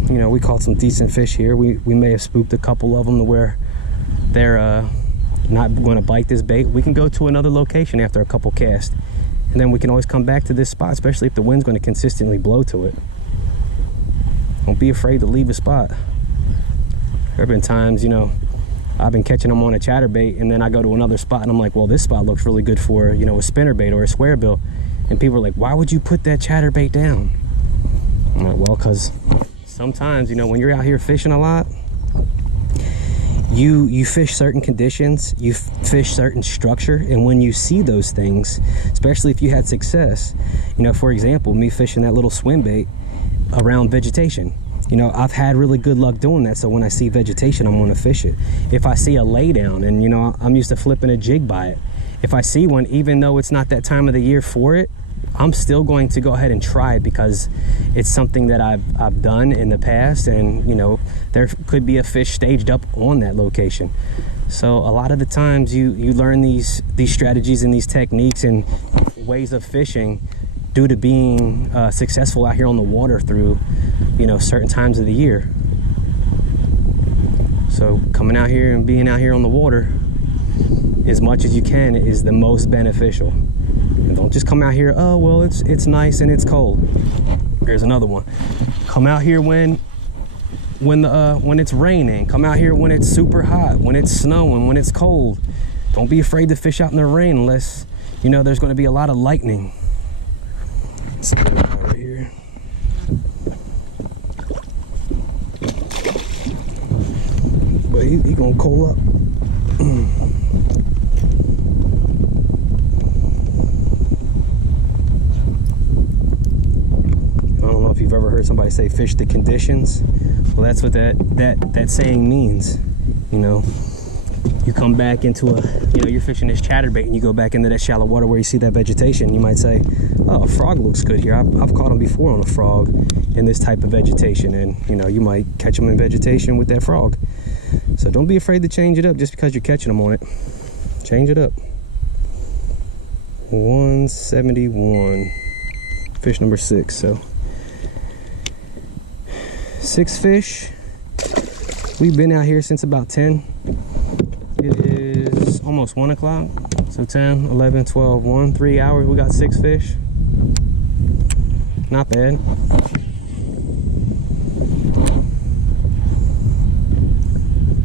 you know, we caught some decent fish here. We may have spooked a couple of them to where they're not going to bite this bait. We can go to another location after a couple casts, and then we can always come back to this spot, especially if the wind's going to consistently blow to it. Don't be afraid to leave a spot. There have been times, you know, I've been catching them on a chatterbait, and then I go to another spot and I'm like, well, this spot looks really good for, you know, a spinnerbait or a square bill. And people are like, why would you put that chatterbait down? I'm like, well, because sometimes, you know, when you're out here fishing a lot, you fish certain conditions, you fish certain structure, and when you see those things, especially if you had success, you know, for example, me fishing that little swim bait around vegetation, you know, I've had really good luck doing that. So when I see vegetation, I'm going to fish it. If I see a laydown, and you know, I'm used to flipping a jig by it, if I see one, even though it's not that time of the year for it, I'm still going to go ahead and try it because it's something that I've done in the past, and you know, there could be a fish staged up on that location. So a lot of the times you learn these strategies and these techniques and ways of fishing due to being successful out here on the water through, you know, certain times of the year. So coming out here and being out here on the water as much as you can is the most beneficial. And don't just come out here, oh well, it's nice and it's cold. Here's another one. Come out here when it's raining. Come out here when it's super hot, when it's snowing, when it's cold. Don't be afraid to fish out in the rain unless you know there's going to be a lot of lightning. Let's get it out right here. But he gonna coal up. I don't know if you've ever heard somebody say fish the conditions. Well, that's what that saying means. You know, you come back into you're fishing this chatterbait and you go back into that shallow water where you see that vegetation. You might say, oh, a frog looks good here. I've caught them before on a frog in this type of vegetation, and you might catch them in vegetation with that frog. So don't be afraid to change it up just because you're catching them on it. Change it up. 171, fish number 6. So 6 fish. We've been out here since about 10. It is almost 1 o'clock. So 10, 11, 12, 1, 3 hours. We got 6 fish. Not bad.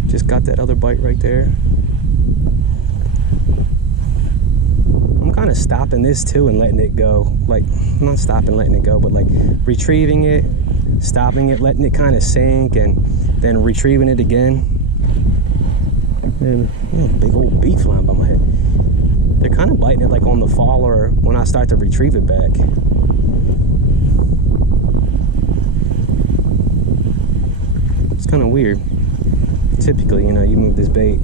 Just got that other bite right there. I'm kind of stopping this too and letting it go. Like, not stopping, letting it go, but like retrieving it, stopping it, letting it kind of sink, and then retrieving it again. And big old beak flying by my head. They're kind of biting it like on the fall or when I start to retrieve it back. It's kind of weird. Typically, you move this bait,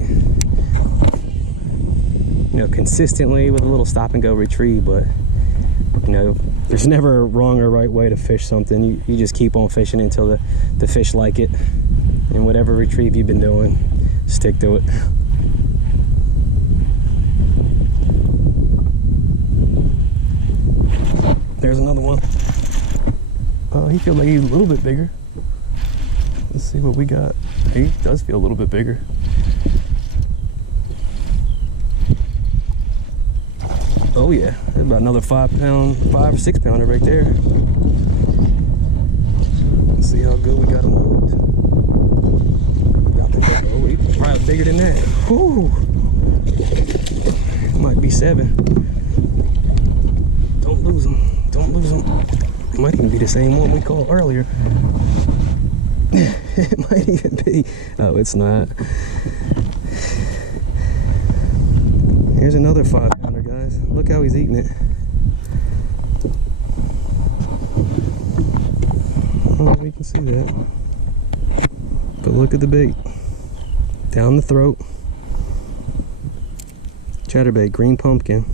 consistently with a little stop and go retrieve, but there's never a wrong or right way to fish something. You just keep on fishing until the fish like it, and whatever retrieve you've been doing, stick to it. There's another one. Oh, he feels like he's a little bit bigger. Let's see what we got. He does feel a little bit bigger. Oh yeah, there's about another 5 or 6 pounder right there. Let's see how good we got him moved. Oh, he's probably bigger than that. Whew. Might be 7. Don't lose him. Don't lose him. Might even be the same one we caught earlier. It might even be. Oh, it's not. Here's another 5 pounder, guys. Look how he's eating it. I don't know if you can see that. But look at the bait. Down the throat. Chatterbait, green pumpkin.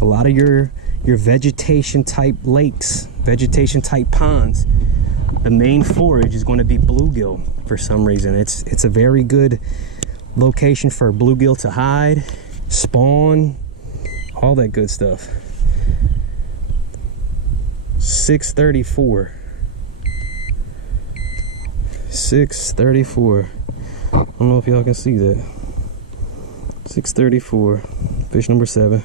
A lot of your vegetation type lakes, vegetation type ponds, the main forage is going to be bluegill for some reason. It's a very good location for bluegill to hide, spawn, all that good stuff. 634. 634. I don't know if y'all can see that. 634. Fish number 7.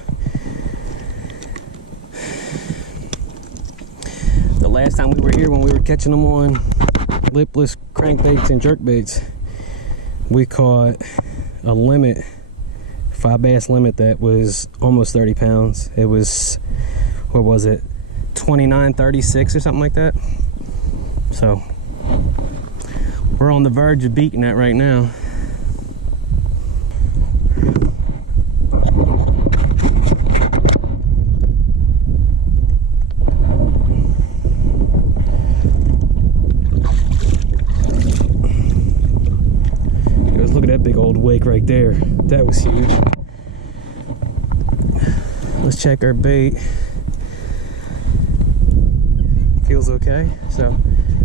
The last time we were here, when we were catching them on lipless crankbaits and jerkbaits, we caught a limit, 5 bass limit that was almost 30 pounds. It was, what was it, 29.36 or something like that. So we're on the verge of beating that right now. Look at that big old wake right there. That was huge. Let's check our bait. Feels okay. So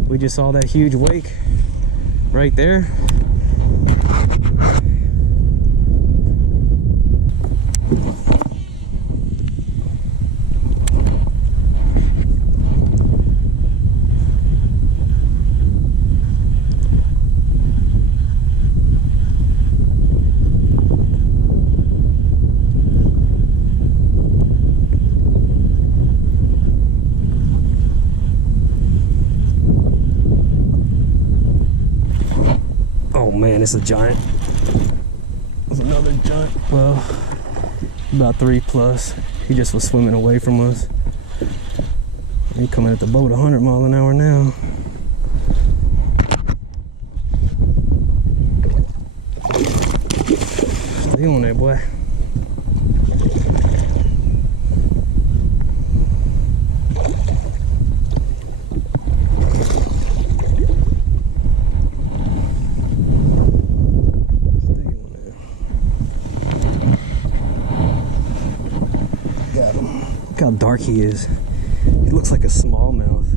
we just saw that huge wake right there. Man, it's a giant. It's another giant. Well, about 3+. He just was swimming away from us. He coming at the boat 100 miles an hour now. Stay on there, boy. Got him. Look how dark he is. He looks like a smallmouth.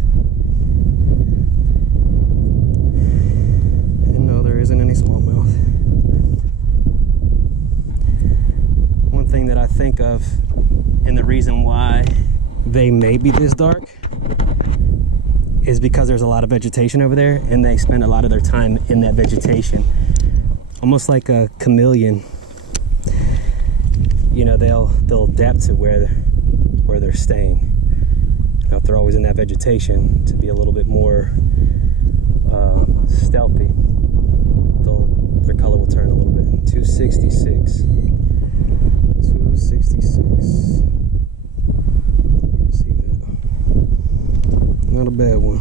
And no, there isn't any smallmouth. One thing that I think of, and the reason why they may be this dark, is because there's a lot of vegetation over there, and they spend a lot of their time in that vegetation. Almost like a chameleon. You know, they'll adapt to where they're staying. Now, if they're always in that vegetation, to be a little bit more stealthy, their color will turn a little bit. 266. 266. You see that? Not a bad one.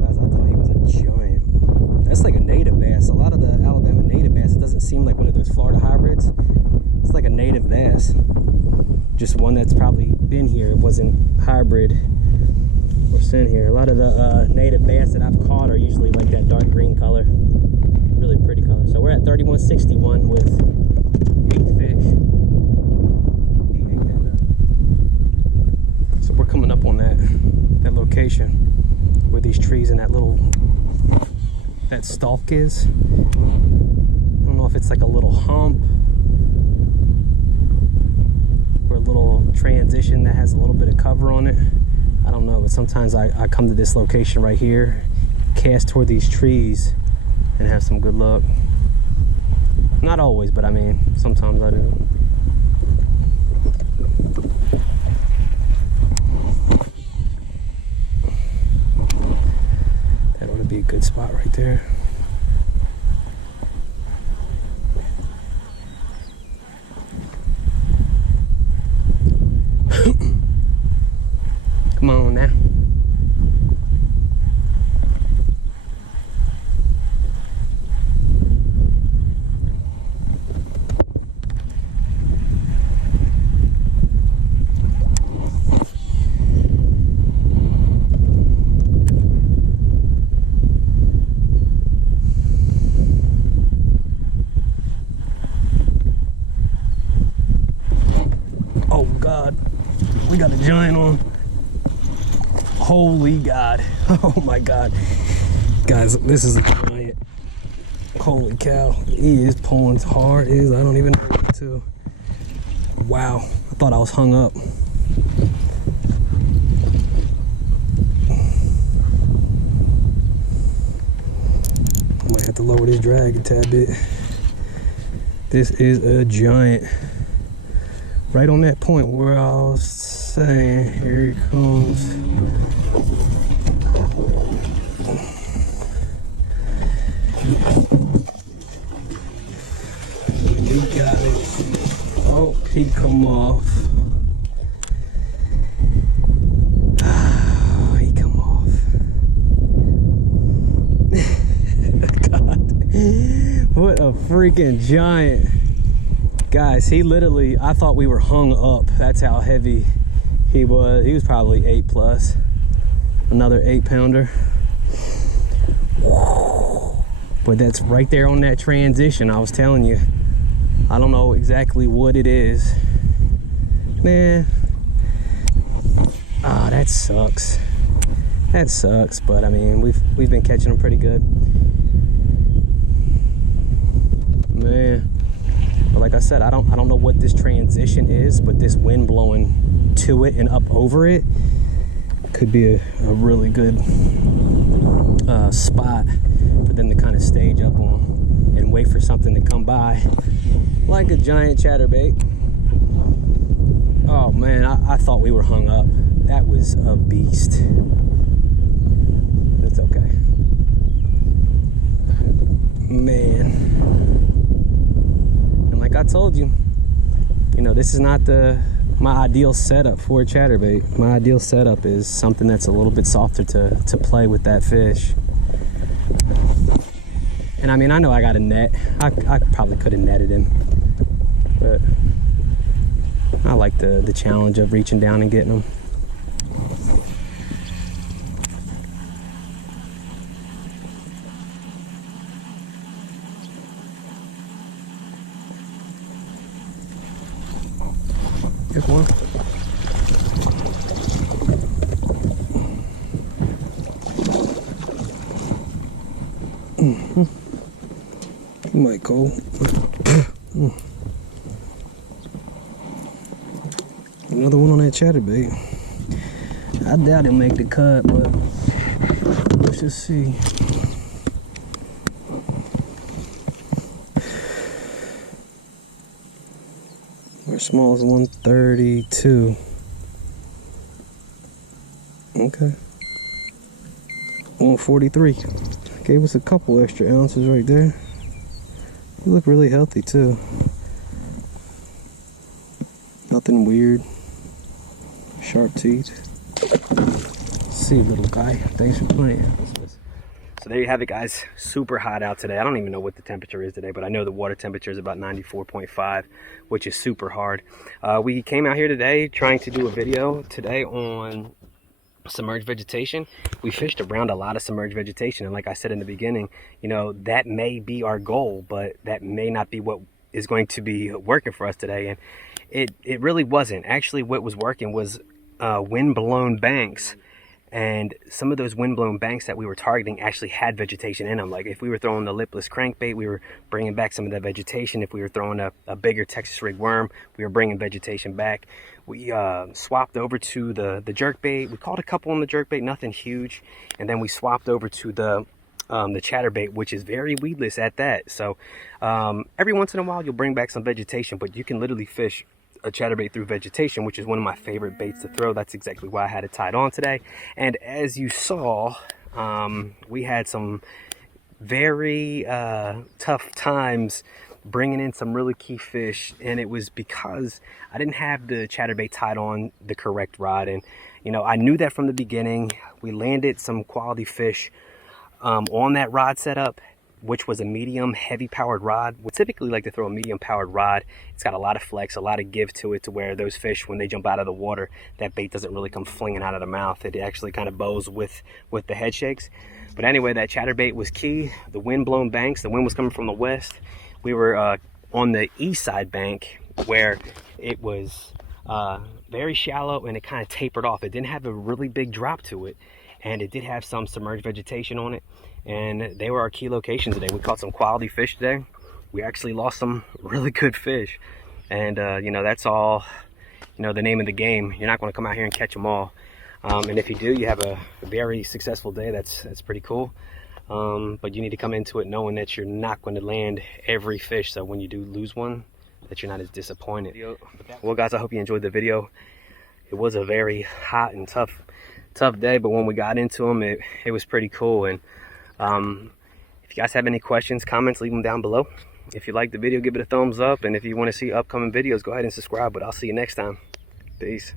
Guys, I thought he was a giant. That's like a native bass. A lot of the Alabama native bass, it doesn't seem like one of those Florida hybrids. It's like a native bass. Just one that's probably been here. It wasn't hybrid or sent here. A lot of the native bass that I've caught are usually like that dark green color. Really pretty color. So we're at 3161 with 8 fish. He ate that up. So we're coming up on that location where these trees and that stalk is. I don't know if it's like a little hump or a little transition that has a little bit of cover on it. I don't know, but sometimes I come to this location right here, cast toward these trees, and have some good luck. Not always, but I mean, sometimes I do. That ought to be a good spot right there. Come on now. Oh God, we got a giant on. Holy God. Oh my God. Guys, this is a giant. Holy cow. He is pulling as hard as I don't even know what to. Wow. I thought I was hung up. I might have to lower this drag a tad bit. This is a giant. Right on that point where I was saying, here he comes. He got it. Oh, he come off. Oh, he come off. God, what a freaking giant. Guys, he literally, I thought we were hung up. That's how heavy he was. He was probably 8 plus. Another 8-pounder. But that's right there on that transition. I was telling you. I don't know exactly what it is. Man. Ah, that sucks. That sucks, but I mean, we've been catching them pretty good. Man. But like I said, I don't know what this transition is, but this wind blowing to it and up over it could be a really good spot for them to kind of stage up on and wait for something to come by, like a giant chatterbait. Oh man, I thought we were hung up. That was a beast. It's okay, man. Like I told you, you know, this is not my ideal setup for a chatterbait. My ideal setup is something that's a little bit softer to play with that fish. And I mean, I know I got a net. I probably could have netted him, but I like the challenge of reaching down and getting him. Here's one. He might go. Another one on that chatterbait. I doubt he'll make the cut, but let's just see. Our small is 132. Okay. 143. Gave us a couple extra ounces right there. You look really healthy too. Nothing weird. Sharp teeth. See you, little guy. Thanks for playing. So there you have it, guys. Super hot out today. I don't even know what the temperature is today, but I know the water temperature is about 94.5, which is super hard. We came out here today trying to do a video today on submerged vegetation. We fished around a lot of submerged vegetation, and like I said in the beginning, you know, that may be our goal, but that may not be what is going to be working for us today. And it really wasn't. Actually, what was working was wind-blown banks, and some of those wind-blown banks that we were targeting actually had vegetation in them. Like if we were throwing the lipless crankbait, we were bringing back some of that vegetation. If we were throwing a bigger Texas rig worm, we were bringing vegetation back. We swapped over to the jerkbait. We caught a couple on the jerkbait, nothing huge, and then we swapped over to the chatterbait, which is very weedless at that. So every once in a while you'll bring back some vegetation, but you can literally fish a chatterbait through vegetation, which is one of my favorite baits to throw. That's exactly why I had it tied on today. And as you saw, we had some very tough times bringing in some really key fish, and it was because I didn't have the chatterbait tied on the correct rod. And you know, I knew that from the beginning. We landed some quality fish on that rod setup, which was a medium heavy powered rod. We typically like to throw a medium powered rod. It's got a lot of flex, a lot of give to it, to where those fish, when they jump out of the water, that bait doesn't really come flinging out of the mouth. It actually kind of bows with the head shakes. But anyway, that chatterbait was key. The wind blown banks, the wind was coming from the west. We were on the east side bank where it was very shallow and it kind of tapered off. It didn't have a really big drop to it, and it did have some submerged vegetation on it. And they were our key locations today. We caught some quality fish today. We actually lost some really good fish. And, you know, that's all, you know, the name of the game. You're not going to come out here and catch them all. And if you do, you have a very successful day. That's pretty cool. But you need to come into it knowing that you're not going to land every fish. So when you do lose one, that you're not as disappointed. Well, guys, I hope you enjoyed the video. It was a very hot and tough day, but when we got into them, it was pretty cool. And if you guys have any questions, comments, leave them down below. If you like the video, give it a thumbs up, and if you want to see upcoming videos, go ahead and subscribe. But I'll see you next time. Peace.